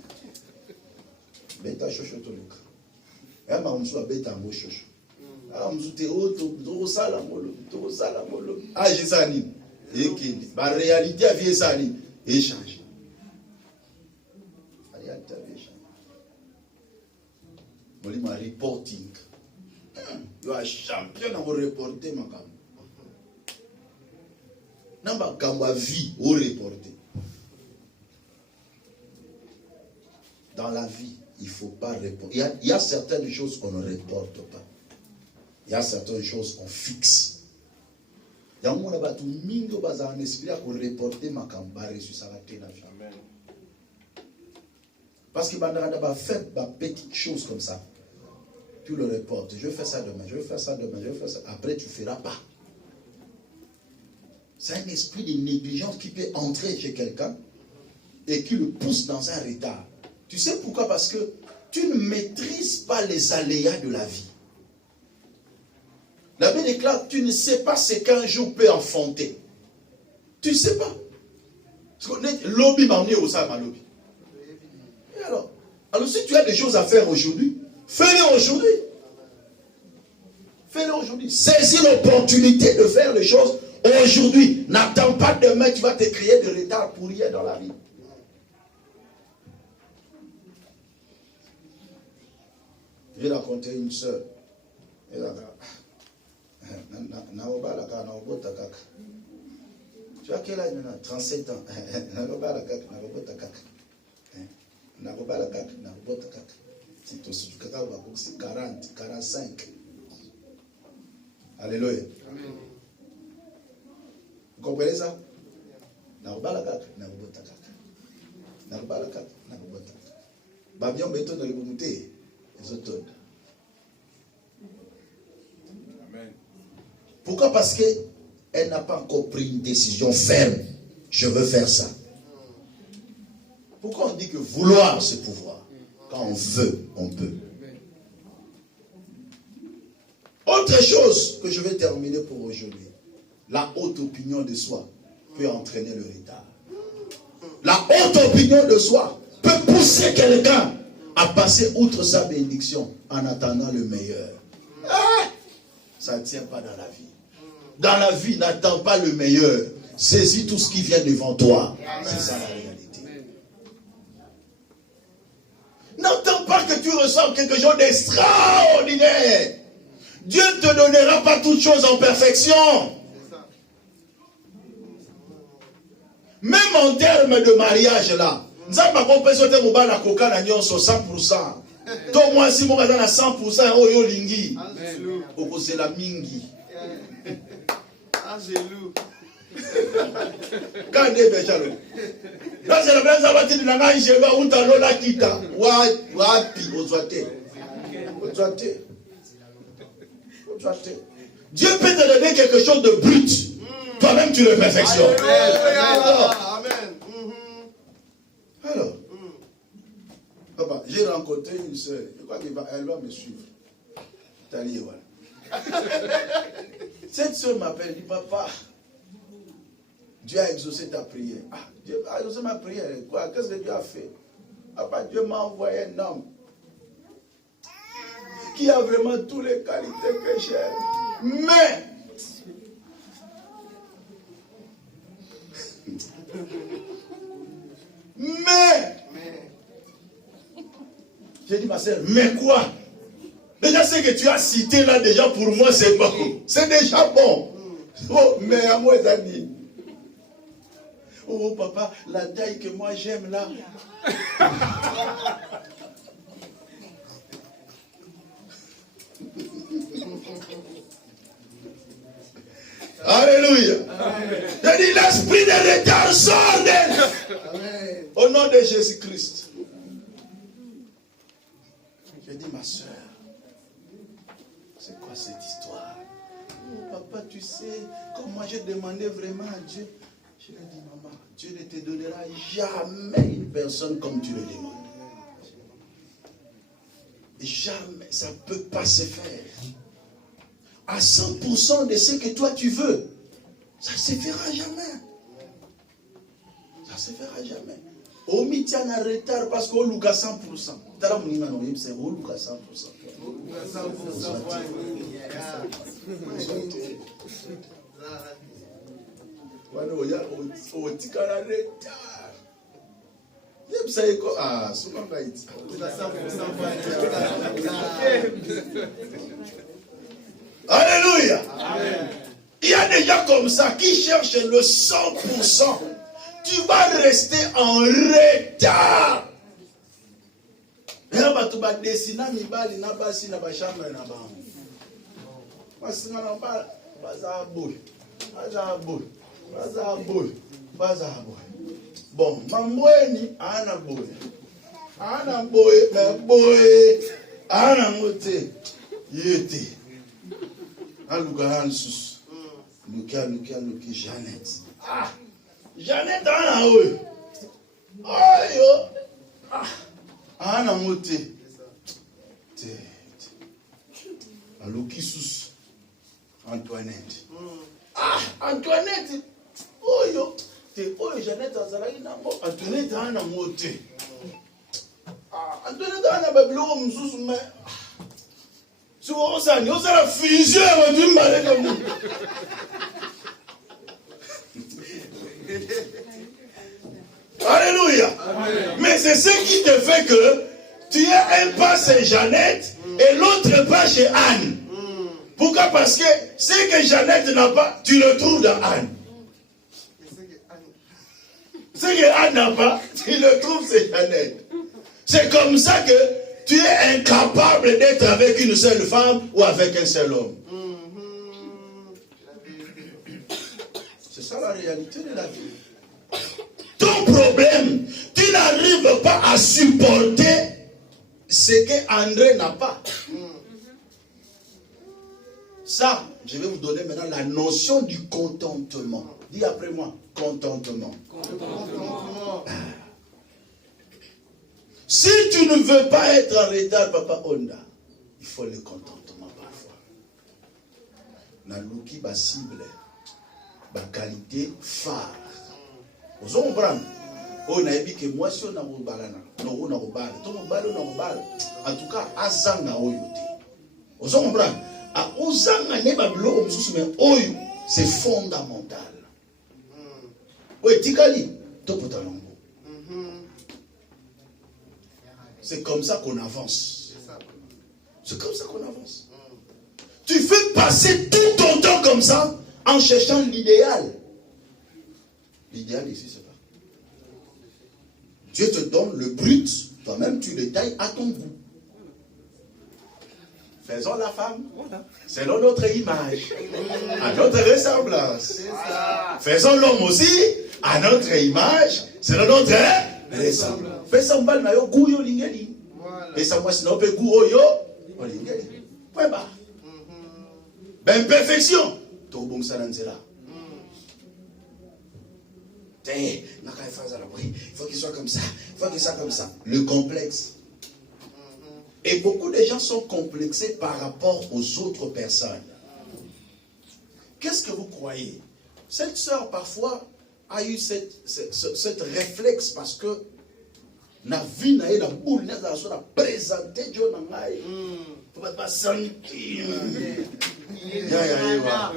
Bêta chocho tout le cas. Il y a un chocho bêta en chocho. Ah, j'ai ça. La réalité a vu ça. Échanger. Molima reporting. tu as champion dans reporter ma cam. Dans ma cam à vie, au reporter. Dans la vie, il ne faut pas reporter. Il y a certaines choses qu'on ne reporte pas. Il y a certaines choses qu'on fixe. Il y a un monde qui a un esprit pour reporter ma cam sur sa vie. Parce qu'il y a fait des petites choses comme ça. Tu le reportes. Je vais faire ça demain, je vais faire ça demain, je vais faire ça. Après, tu ne feras pas. C'est un esprit de négligence qui peut entrer chez quelqu'un et qui le pousse dans un retard. Tu sais pourquoi? Parce que tu ne maîtrises pas les aléas de la vie. La Bible déclare, tu ne sais pas ce qu'un jour peut enfanter. Tu ne sais pas. Lobby m'a amené au salon, lobby. Et alors si tu as des choses à faire aujourd'hui, fais-les aujourd'hui. Fais-les aujourd'hui. Saisis l'opportunité de faire les choses aujourd'hui. N'attends pas demain, tu vas te créer de retard pour rien dans la vie. J'ai raconté une soeur. Tu as quel âge maintenant? 37 ans. 40, 45. Alléluia. Vous comprenez ça? Pourquoi? Parce qu'elle n'a pas encore pris une décision ferme. Je veux faire ça. Pourquoi on dit que vouloir, c'est pouvoir? Quand on veut, on peut. Autre chose que je vais terminer pour aujourd'hui. La haute opinion de soi peut entraîner le retard. La haute opinion de soi peut pousser quelqu'un à passer outre sa bénédiction en attendant le meilleur. Ça ne tient pas dans la vie. Dans la vie, n'attends pas le meilleur. Saisis tout ce qui vient devant toi. C'est ça la réalité. N'attends pas que tu ressens quelque chose d'extraordinaire. Dieu ne te donnera pas toutes choses en perfection. Même en termes de mariage là, nous avons compris que nous avons 100%. Toi, moi, si moi, je suis à 100%, oh, yo, lingi. Oh, c'est la mingi. Quand est Béchalo? Là, c'est la place à bâtir de la main, je vais où t'as l'eau kita. Wapi, Dieu peut te donner quelque chose de brut. Toi-même, tu le perfectionnes. Alors, papa, j'ai rencontré une soeur. Je crois qu'elle va me suivre. Cette soeur m'appelle, dit papa, Dieu a exaucé ta prière. Ah, Dieu a exaucé ma prière. Quoi? Qu'est-ce que Dieu a fait? Papa, Dieu m'a envoyé un homme qui a vraiment toutes les qualités que j'aime. Mais j'ai dit ma soeur, mais quoi? Déjà ce que tu as cité là, déjà pour moi c'est bon. C'est déjà bon. Oh, mais à moi, ça dit. Oh papa, la taille que moi j'aime là. Alléluia. Je dis l'esprit de retard sort d'elle. Au nom de Jésus-Christ. Je dis ma soeur, c'est quoi cette histoire? Oh papa, tu sais, comme moi j'ai demandé vraiment à Dieu. Je lui ai dit, maman, Dieu ne te donnera jamais une personne comme tu le demandes. Jamais, ça ne peut pas se faire. À 100% de ce que toi tu veux, ça ne se fera jamais. Ça ne se fera jamais. Au mitian en retard parce qu'on loue à 100%. Tara mounima no yebse on loue à 100%. Wana oya otikala retard. Yebse eko souvent gaiti. Alléluia. Amen. Il y a des gens comme ça qui cherchent le 100%. Tu vas rester en retard. Il y a des gens qui dessinent mi bali na basi na bashamba na bango. Basinga na bala bazaboy. Bazaboy. Bazaboy. Bazaboy. Bon, mambweni ana boy. Ana boy, mais boy. Ana mote. Yete. Aluka ansus. Lukia, Jeannette. Ah! Jeannette, ana oyo. Oyo. Ah! Ana mote. Te. Aluki sus. Antoinette. Ah! Antoinette. Oyo. Te oyo Jeannette azalaki nango. Antoinette ana mote. Ah! Antoinette ana babilo msusu me. Si vous avez la fusion, vous avez comme nous. Alléluia. Amen. Mais c'est ce qui te fait que tu es un pas chez Jeannette et l'autre pas chez Anne. Pourquoi? Parce que ce que Jeannette n'a pas, tu le trouves dans Anne. Ce que Anne n'a pas, tu le trouves chez Jeannette. C'est comme ça que tu es incapable d'être avec une seule femme ou avec un seul homme. C'est ça la réalité de la vie. Ton problème, tu n'arrives pas à supporter ce que André n'a pas. Ça, je vais vous donner maintenant la notion du contentement. Dis après moi, contentement. Contentement. Si tu ne veux pas être en retard, Papa Honda, il faut le contentement parfois. Naluki ba cible, ba qualité phare. Vous comprenez? On a dit que moi si on a un balana, non on a un bal, tout le bal on a un bal. En tout cas, azanga oyote. Vous comprenez? A ozanga ne bablo omsusu mais oyo, c'est fondamental. Oui, tikali, to potalongo. C'est comme ça qu'on avance. C'est comme ça qu'on avance. Tu fais passer tout ton temps comme ça en cherchant l'idéal. L'idéal ici, c'est pas. Dieu te donne le brut, toi-même tu le tailles à ton goût. Faisons la femme selon notre image, à notre ressemblance. Faisons l'homme aussi à notre image, selon notre ressemblance. Pesa mbali na yo guyo lingeli. Pesa mwasi na ope guyo yo lingeli. Point barre. Ben perfection. To bon ça dans là. Il faut qu'il soit comme ça. Il faut qu'il soit comme ça. Le complexe. Et beaucoup de gens sont complexés par rapport aux autres personnes. Qu'est-ce que vous croyez? Cette sœur parfois a eu cette réflexe parce que na vie na la boule na za so na présenter Dieu na ngai pour pas sentir ya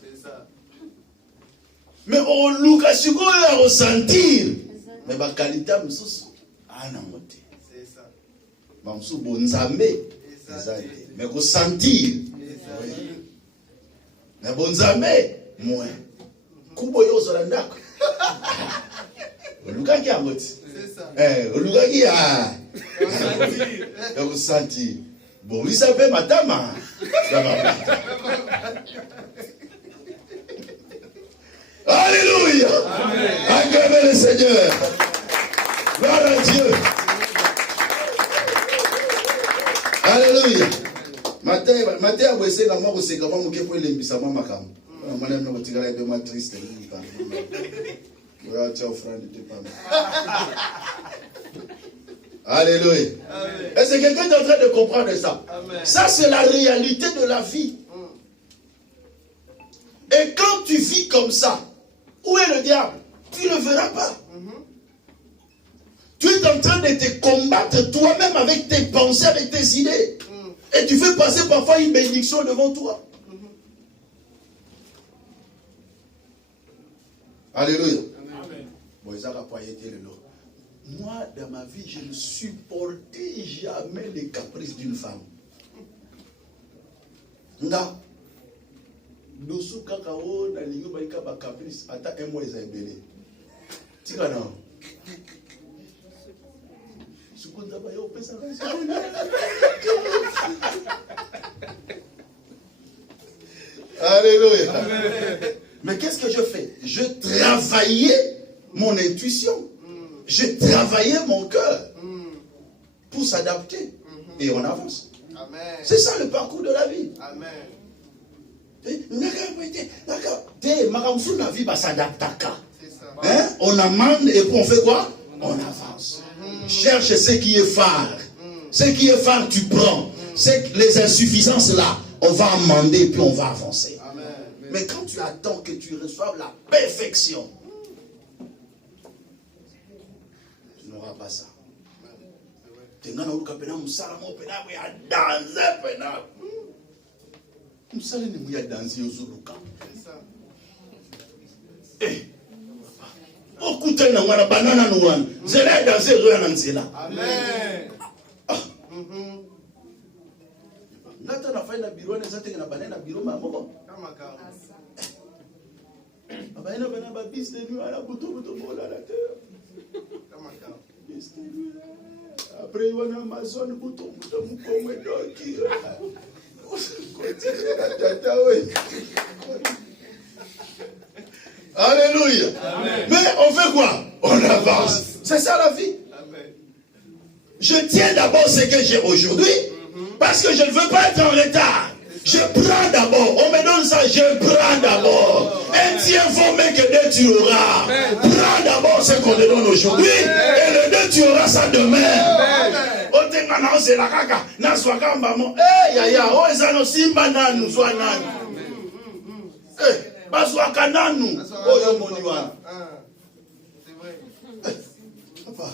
c'est ça. Mais on luka siko la ressentir mais ba qualité msusu ana mote c'est ça ba msusu bonzambe exact mais ressentir mais bonzambe moins kubo yo zo la ndako luka ki amote Olugaki a ressentir. Bon, il s'appelle Matama. Alléluia. Acclamez le Seigneur. Gloire à Dieu. Alléluia. Matin, vous essayez comment vous savez comment vous pouvez l'embisser moi makam. Madame ne vous tirez de moi triste. Alléluia. Est-ce que quelqu'un est en train de comprendre ça? Amen. Ça, c'est la réalité de la vie. Et quand tu vis comme ça, où est le diable? Tu ne le verras pas. Tu es en train de te combattre toi-même avec tes pensées, avec tes idées. Et tu fais passer parfois une bénédiction devant toi. Alléluia. Moi, dans ma vie, je ne supportais jamais les caprices d'une femme. Nga, Dosu kakao na lingo balika ba caprice ata un mois eza ebele. Tika na. Sukunza ba yo pesa ka. Alléluia. Mais qu'est-ce que je fais? Je travaillais mon intuition. Je travaillais mon cœur pour s'adapter. Et on avance. C'est ça le parcours de la vie. Amen. On amende et puis on fait quoi? On avance. Cherche ce qui est phare. Ce qui est phare, tu prends. Les insuffisances là, on va amender et puis on va avancer. Amen. Mais quand tu attends que tu reçoives la perfection, tu n'auras pas ça. Tu n'auras Amen. Nata na faina biro na zate na banana biro mamo. Kama kawa. Abaina bana ba bis de nuit ala buto bola la terre. Kama kawa. Bis de nuit. Après on a Amazon buto mkonwe doki. Continue la tata oui. Alléluia. Amen. Mais on fait quoi? On avance. C'est ça la vie. Amen. Je tiens d'abord ce que j'ai aujourd'hui. Parce que je ne veux pas être en retard. Je prends d'abord. On me donne ça, je prends d'abord. Un tiers vaut mieux que deux tu auras. Prends d'abord ce qu'on te donne aujourd'hui. Et le deux tu auras ça demain. C'est vrai. Papa.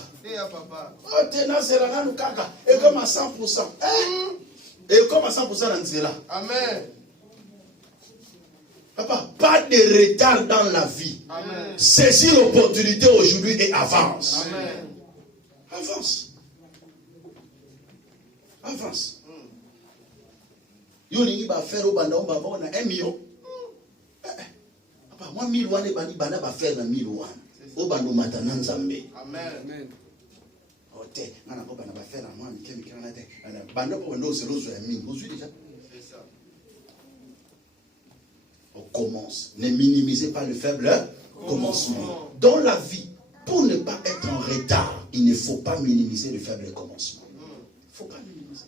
Papa. Et comme à 100%. Et comme à 100% dans cela. Amen. Papa, pas de retard dans la vie. Amen. Saisis l'opportunité aujourd'hui et avance. Amen. Avance. Avance. Yoni va faire au bandon, va avoir 1 million. Papa, moi 1000 wan et bani bana va faire 1000 wan. Au bandon maintenant Zambé. Amen. Ote, ngana ko bana va faire moi mi kemi kana te. Bandon pour ndo c'est l'ozo 1000. Vous suivez déjà? C'est ça. On commence. Ne minimisez pas le faible commencement. Dans la vie, pour ne pas être en retard, il ne faut pas minimiser le faible commencement. Il ne faut pas minimiser.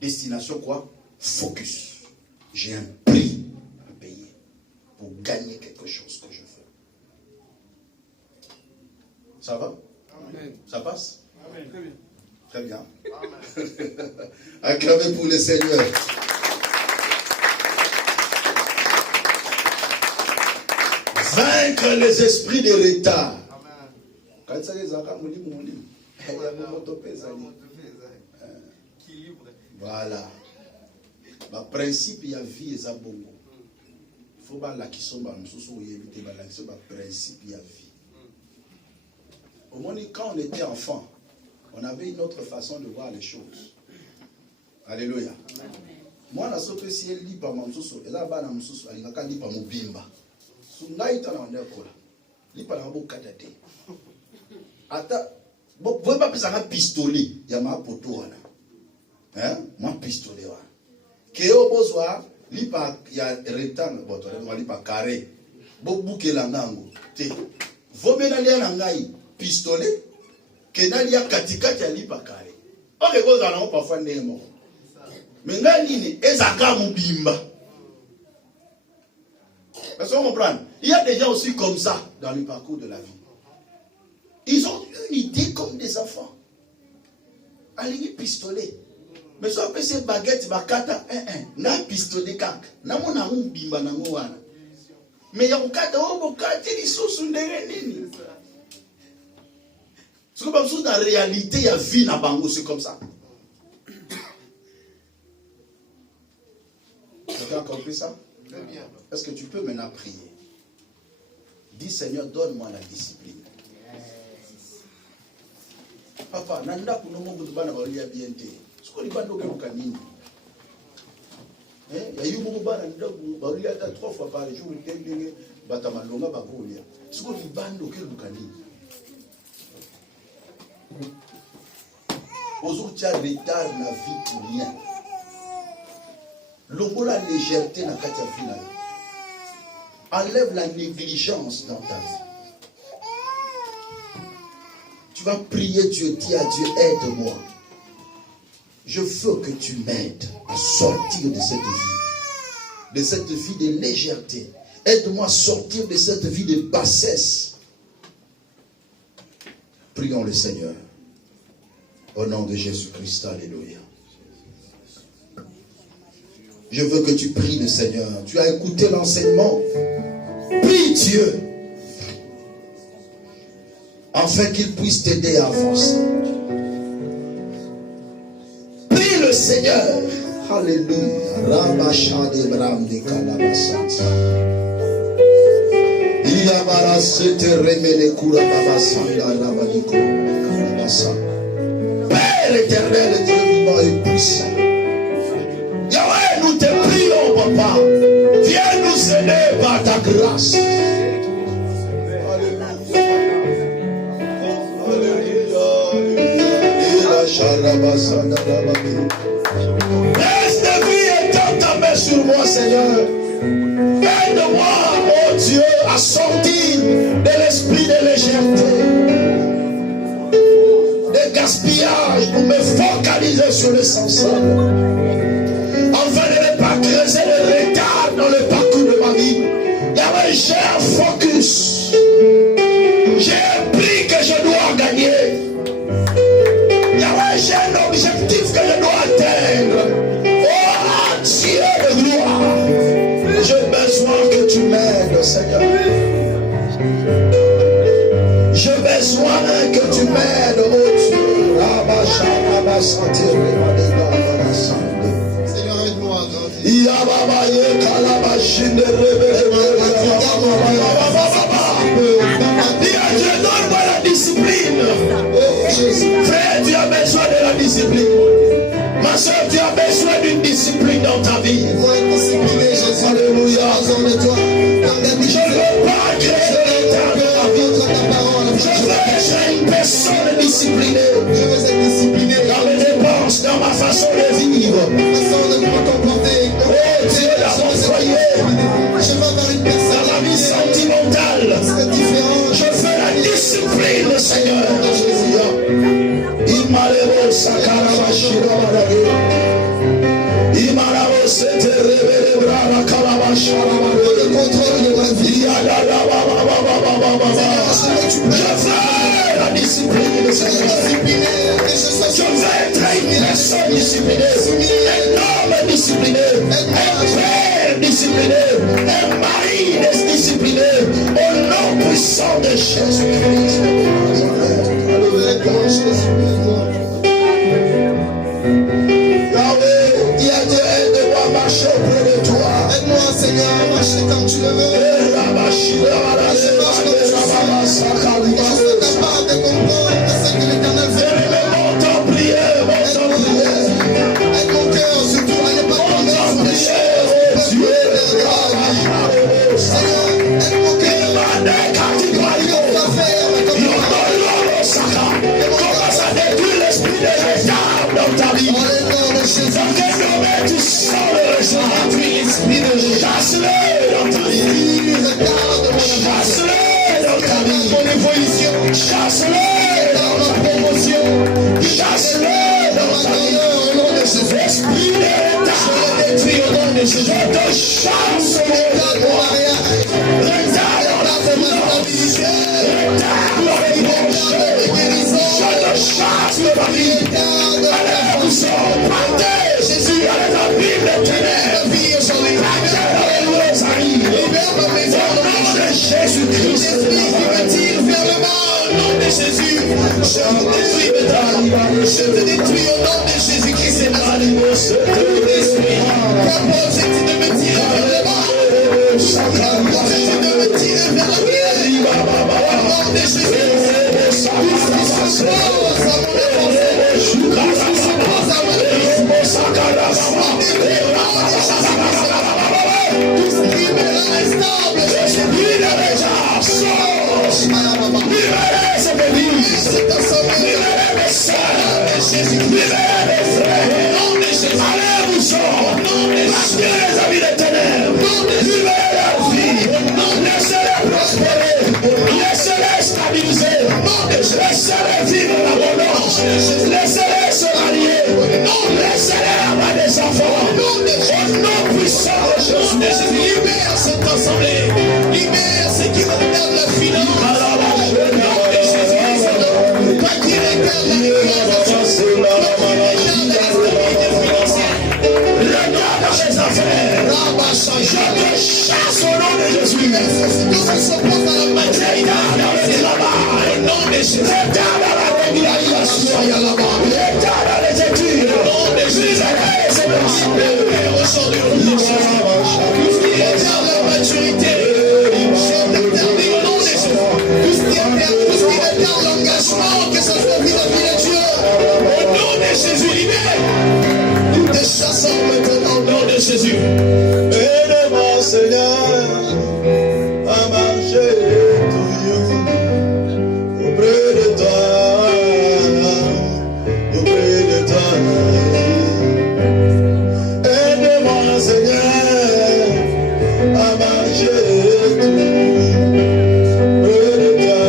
Destination quoi? Focus. J'ai un prix à payer pour gagner quelque chose que je veux. Ça va? Amen. Ça passe? Amen. Très bien. Très bien. Amen. Acclamez pour le Seigneur. Vaincre les esprits de retard. Amen. Voilà. Le principe il y a vie et bongo. Il faut pas la qui sont dans éviter le principe il y a vie. Au moins quand on était enfant, on avait une autre façon de voir les choses. Alléluia. Moi na sope si elle lit par mon soso, et là bas na mususu alingaka lit par mon bimba. Sungai tana wande kola. Lit par na bokata te. Ata bo pas pesa na pistolet ya ma poto wana. Hein? Moi pistolet wana. Ke obozwa lit par ya rectangle boto, lit par carré. Bo bukela ngango te. Vomena lia na ngai pistolet ke na lia katikati ya lit par carré. OK koza na parfois ndemo. Mais nani ezaka mubimba. Est-ce qu'on comprend? Il y a des gens aussi comme ça dans le parcours de la vie. Ils ont une idée comme des enfants. Aligné pistolet. Mais soit après ces baguettes bakata na pistolet kak. Na mona mubimba na ngwana. Mais ya ukata obokati lisusu ndenge nini? C'est comme ça dans la réalité il y a vie na bango, c'est comme ça. Tu as compris ça? Très bien. Est-ce que tu peux maintenant prier? Dis Seigneur, donne-moi la discipline. Papa, nanda kuno mungu tubana balia biente. Siko libando ke ukanini. Il y a eu beaucoup de gens qui ont 3 fois par jour, batamalonga bakolia. Ce qu'on dit bando que lukani. Aujourd'hui, tu as retard la vie pour rien. L'ongo la légèreté na katia vie. Enlève la négligence dans ta vie. Tu vas prier Dieu, dis à Dieu, aide-moi. Je veux que tu m'aides à sortir de cette vie de légèreté. Aide-moi à sortir de cette vie de bassesse. Prions le Seigneur. Au nom de Jésus-Christ, alléluia. Je veux que tu pries le Seigneur. Tu as écouté l'enseignement. Prie Dieu. Afin qu'il puisse t'aider à avancer. Prie le Seigneur. Alléluia. Rabasha de Bram de Kalabasat. Iyabara sete remele kura babasanda rabadiko Kalabasa. Père éternel, Dieu vivant et puissant. Yahweh, nous te prions, papa. Viens nous aider par ta grâce. Laisse ta vie et tends ta main sur moi, Seigneur. Aide-moi, oh Dieu, à sortir de l'esprit de légèreté, de gaspillage, pour me focaliser sur l'essentiel, afin de ne pas creuser le retard dans le parcours de ma vie. Yahweh, j'ai un focus. J'ai un prix que je dois gagner. Yahweh, j'ai un objectif que je dois atteindre. Oh Dieu de gloire, j'ai besoin que tu m'aides, Seigneur. J'ai besoin que tu m'aides, oh Dieu. Seigneur, aide-moi à grandir. Donne-moi la discipline. Frère, tu as besoin de la discipline. Ma soeur, tu as besoin d'une discipline dans ta vie. Alléluia. Je ne veux pas créer de retard dans ma vie. Je veux être une personne disciplinée. Dans les dépenses, dans ma façon de vivre. Oh Dieu, dans mon foyer. Dans la vie sentimentale. Je fais la discipline, Seigneur. Imalero sakarabashira barage. Imalero sete rebele brava kalabashara barage. Le contrôle de ma vie. Je fais la discipline, Seigneur. Je veux être une personne disciplinée. Un homme discipliné. Un frère discipliné. Un mari discipliné. Au nom puissant de Jésus-Christ. Yahweh, dis à Dieu, aide-moi à marcher auprès de toi. Aide-moi, Seigneur, à marcher comme tu le veux. Je suis capable de comprendre ce que l'Éternel fait. Monte en prière. Aide mon cœur, surtout à ne pas tomber sous les choses. Seigneur, aide mon cœur. Commence à détruire l'esprit de retard dans ta vie. Dans quel domaine tu sens le retard? Chasse-le dans ta vie. Chasse-le dans ta vie. Ton évolution. Chasse-le dans ta promotion. Chasse-le dans ta vie. Esprit de retard. Je le détruis au nom de Jésus. Je te chasse au nom de moi. Retard dans la vie. Retard dans les bons. Je te chasse de ma vie. Allez, vous serez partez. Jésus, allez dans la Bible des ténèbres. Jésus-Christ, l'esprit qui me tire vers le mal, au nom de Jésus, je te détruis, je te détruis au nom de Jésus-Christ, c'est mal, tout esprit, capacité de me tirer vers le mal, capacité de me tirer vers le bien, au nom de Jésus-Christ, tout ce qui se Je te chasse au nom de Jésus. Que ce soit dans la matière, dans le travail, au nom de Jésus. Dans la régularité, dans les études, au nom de Jésus. Tout ce qui est dans la maturité, je t'interdis au nom de Jésus. Tout ce qui est dans l'engagement, que ce soit vis-à-vis de Dieu, au nom de Jésus, libère. Nous te chassons maintenant au nom de Jésus. Aide-moi, Seigneur, à marcher toujours auprès de toi, auprès de toi. Aide-moi, Seigneur, à marcher toujours auprès de toi,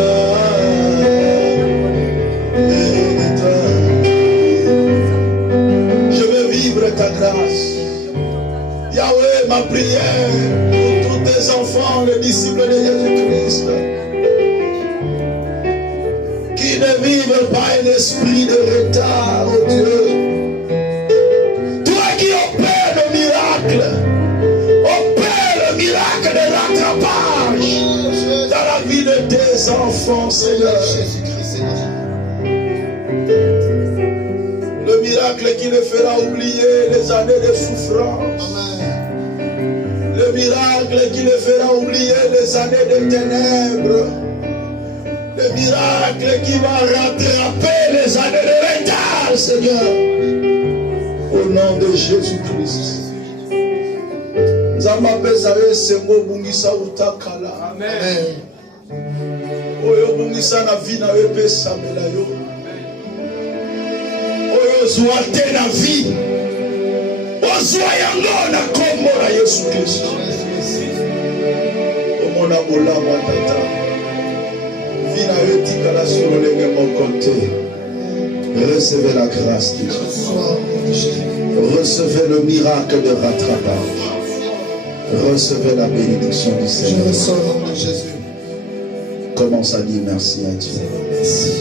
Je veux vivre ta grâce. Yahweh, ma prière pour tous tes enfants, les disciples de Jésus-Christ, qui ne vivent pas un esprit de retard, oh Dieu. Toi qui opères le miracle, opère le miracle de rattrapage dans la vie de tes enfants, Seigneur. Le miracle qui les fera oublier les années de souffrance. Le miracle qui les fera oublier les années de ténèbres. Le miracle qui va rattraper les années de retard, Seigneur. Au nom de Jésus-Christ. Nzamba pesawe sengo bungisa utakala. Amen. Oyo bungisa na vie na we pesa melayo. Oyo zwate na vie. Ozwa yango na kombo na Yesu Kristo. Omona bolamu atata. Vina etika la sur le mon côté. Recevez la grâce de Dieu. Recevez le miracle de rattrapage. Recevez la bénédiction du Seigneur. Je reçois au nom de Jésus. Commence à dire merci à Dieu. Merci.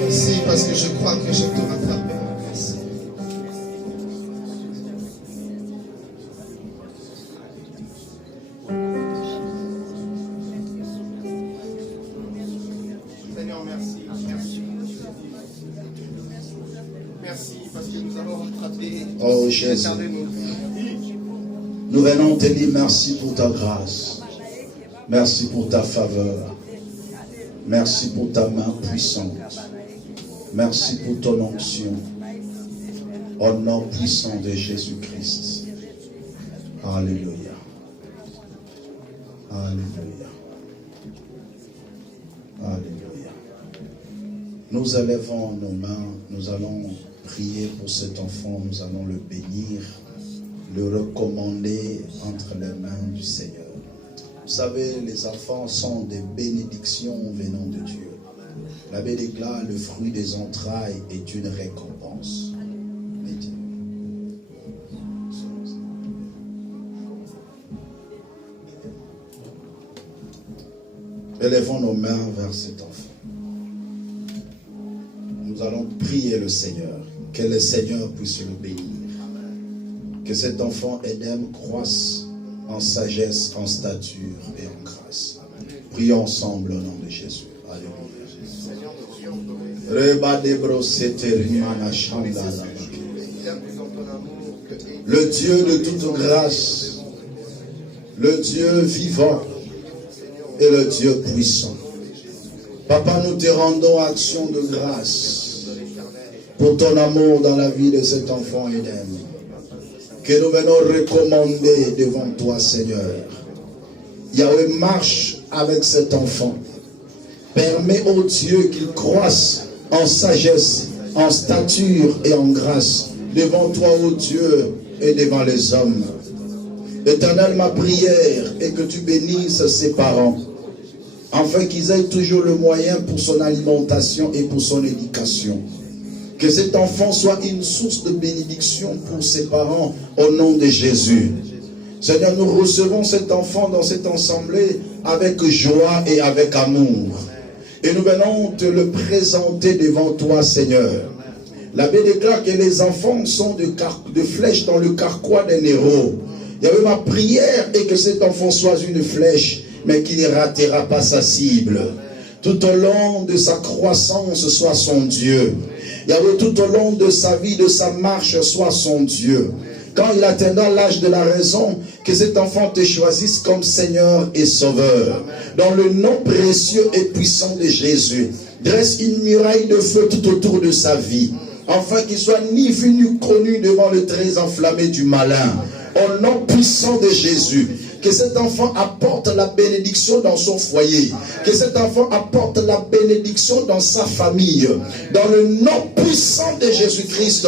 Merci parce que je crois que je te rattrape. Merci. Seigneur, merci. Merci. Merci parce que nous avons rattrapé. Oh Jésus. Nous venons te dire merci pour ta grâce. Merci pour ta faveur. Merci pour ta main puissante. Merci pour ton onction. Au nom puissant de Jésus-Christ. Alléluia. Alléluia. Alléluia. Nous élevons nos mains. Nous allons prier pour cet enfant. Nous allons le bénir, le recommander entre les mains du Seigneur. Vous savez, les enfants sont des bénédictions venant de Dieu. La Bible déclare le fruit des entrailles est une récompense. Élevons nos mains vers cet enfant. Nous allons prier le Seigneur, que le Seigneur puisse le bénir. Que cet enfant Edem croisse en sagesse, en stature et en grâce. Prions ensemble au nom de Jésus. Alléluia. Le Dieu de toute grâce, le Dieu vivant et le Dieu puissant. Papa, nous te rendons action de grâce pour ton amour dans la vie de cet enfant Edem, que nous venons recommander devant toi, Seigneur. Yahweh, marche avec cet enfant. Permets, ô Dieu, qu'il croisse en sagesse, en stature et en grâce devant toi, ô Dieu, et devant les hommes. Éternel, ma prière est que tu bénisses ses parents, afin qu'ils aient toujours le moyen pour son alimentation et pour son éducation. Que cet enfant soit une source de bénédiction pour ses parents au nom de Jésus. Seigneur, nous recevons cet enfant dans cette assemblée avec joie et avec amour. Et nous venons te le présenter devant toi, Seigneur. La Bible déclare que les enfants sont de flèches dans le carquois d'un héros. Il y avait ma prière et que cet enfant soit une flèche, mais qui ne ratera pas sa cible. Tout au long de sa croissance, soit son Dieu. Yahweh, tout au long de sa vie, de sa marche, soit son Dieu. Quand il atteindra l'âge de la raison, que cet enfant te choisisse comme Seigneur et Sauveur. Dans le nom précieux et puissant de Jésus, dresse une muraille de feu tout autour de sa vie, afin qu'il soit ni vu ni connu devant le très enflammé du malin. Au nom puissant de Jésus, que cet enfant apporte la bénédiction dans son foyer, que cet enfant apporte la bénédiction dans sa famille. Dans le nom puissant de Jésus-Christ,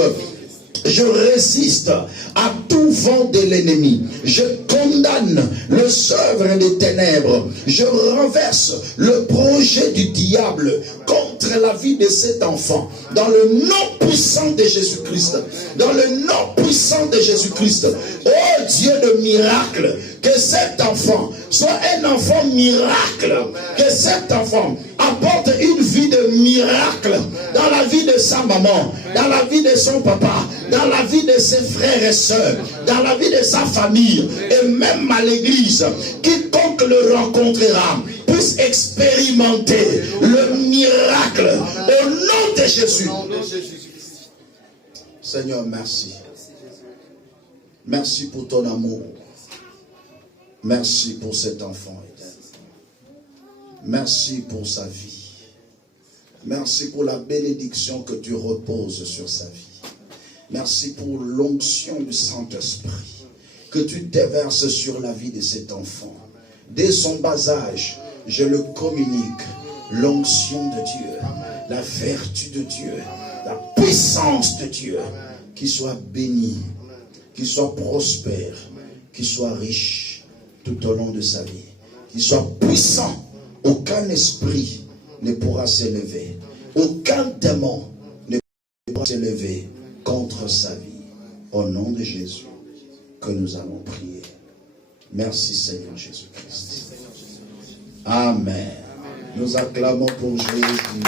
je résiste à tout vent de l'ennemi. Je condamne le œuvre des ténèbres. Je renverse le projet du diable contre la vie de cet enfant. Dans le nom puissant de Jésus-Christ. Dans le nom puissant de Jésus-Christ. Oh Dieu de miracle, que cet enfant soit un enfant miracle. Que cet enfant apporte une vie de miracle dans la vie de sa maman, dans la vie de son papa, dans la vie de ses frères et sœurs, dans la vie de sa famille et même à l'église. Quiconque le rencontrera puisse expérimenter le miracle au nom de Jésus. Seigneur, merci. Merci pour ton amour. Merci pour cet enfant. Merci pour sa vie. Merci pour la bénédiction que tu reposes sur sa vie. Merci pour l'onction du Saint-Esprit que tu déverses sur la vie de cet enfant. Dès son bas âge, je le communique. L'onction de Dieu, la vertu de Dieu, la puissance de Dieu, qu'il soit béni, qu'il soit prospère, qu'il soit riche tout au long de sa vie, qu'il soit puissant. Aucun esprit ne pourra s'élever. Aucun démon ne pourra s'élever contre sa vie. Au nom de Jésus que nous allons prier. Merci Seigneur Jésus-Christ. Amen. Nous acclamons pour Jésus.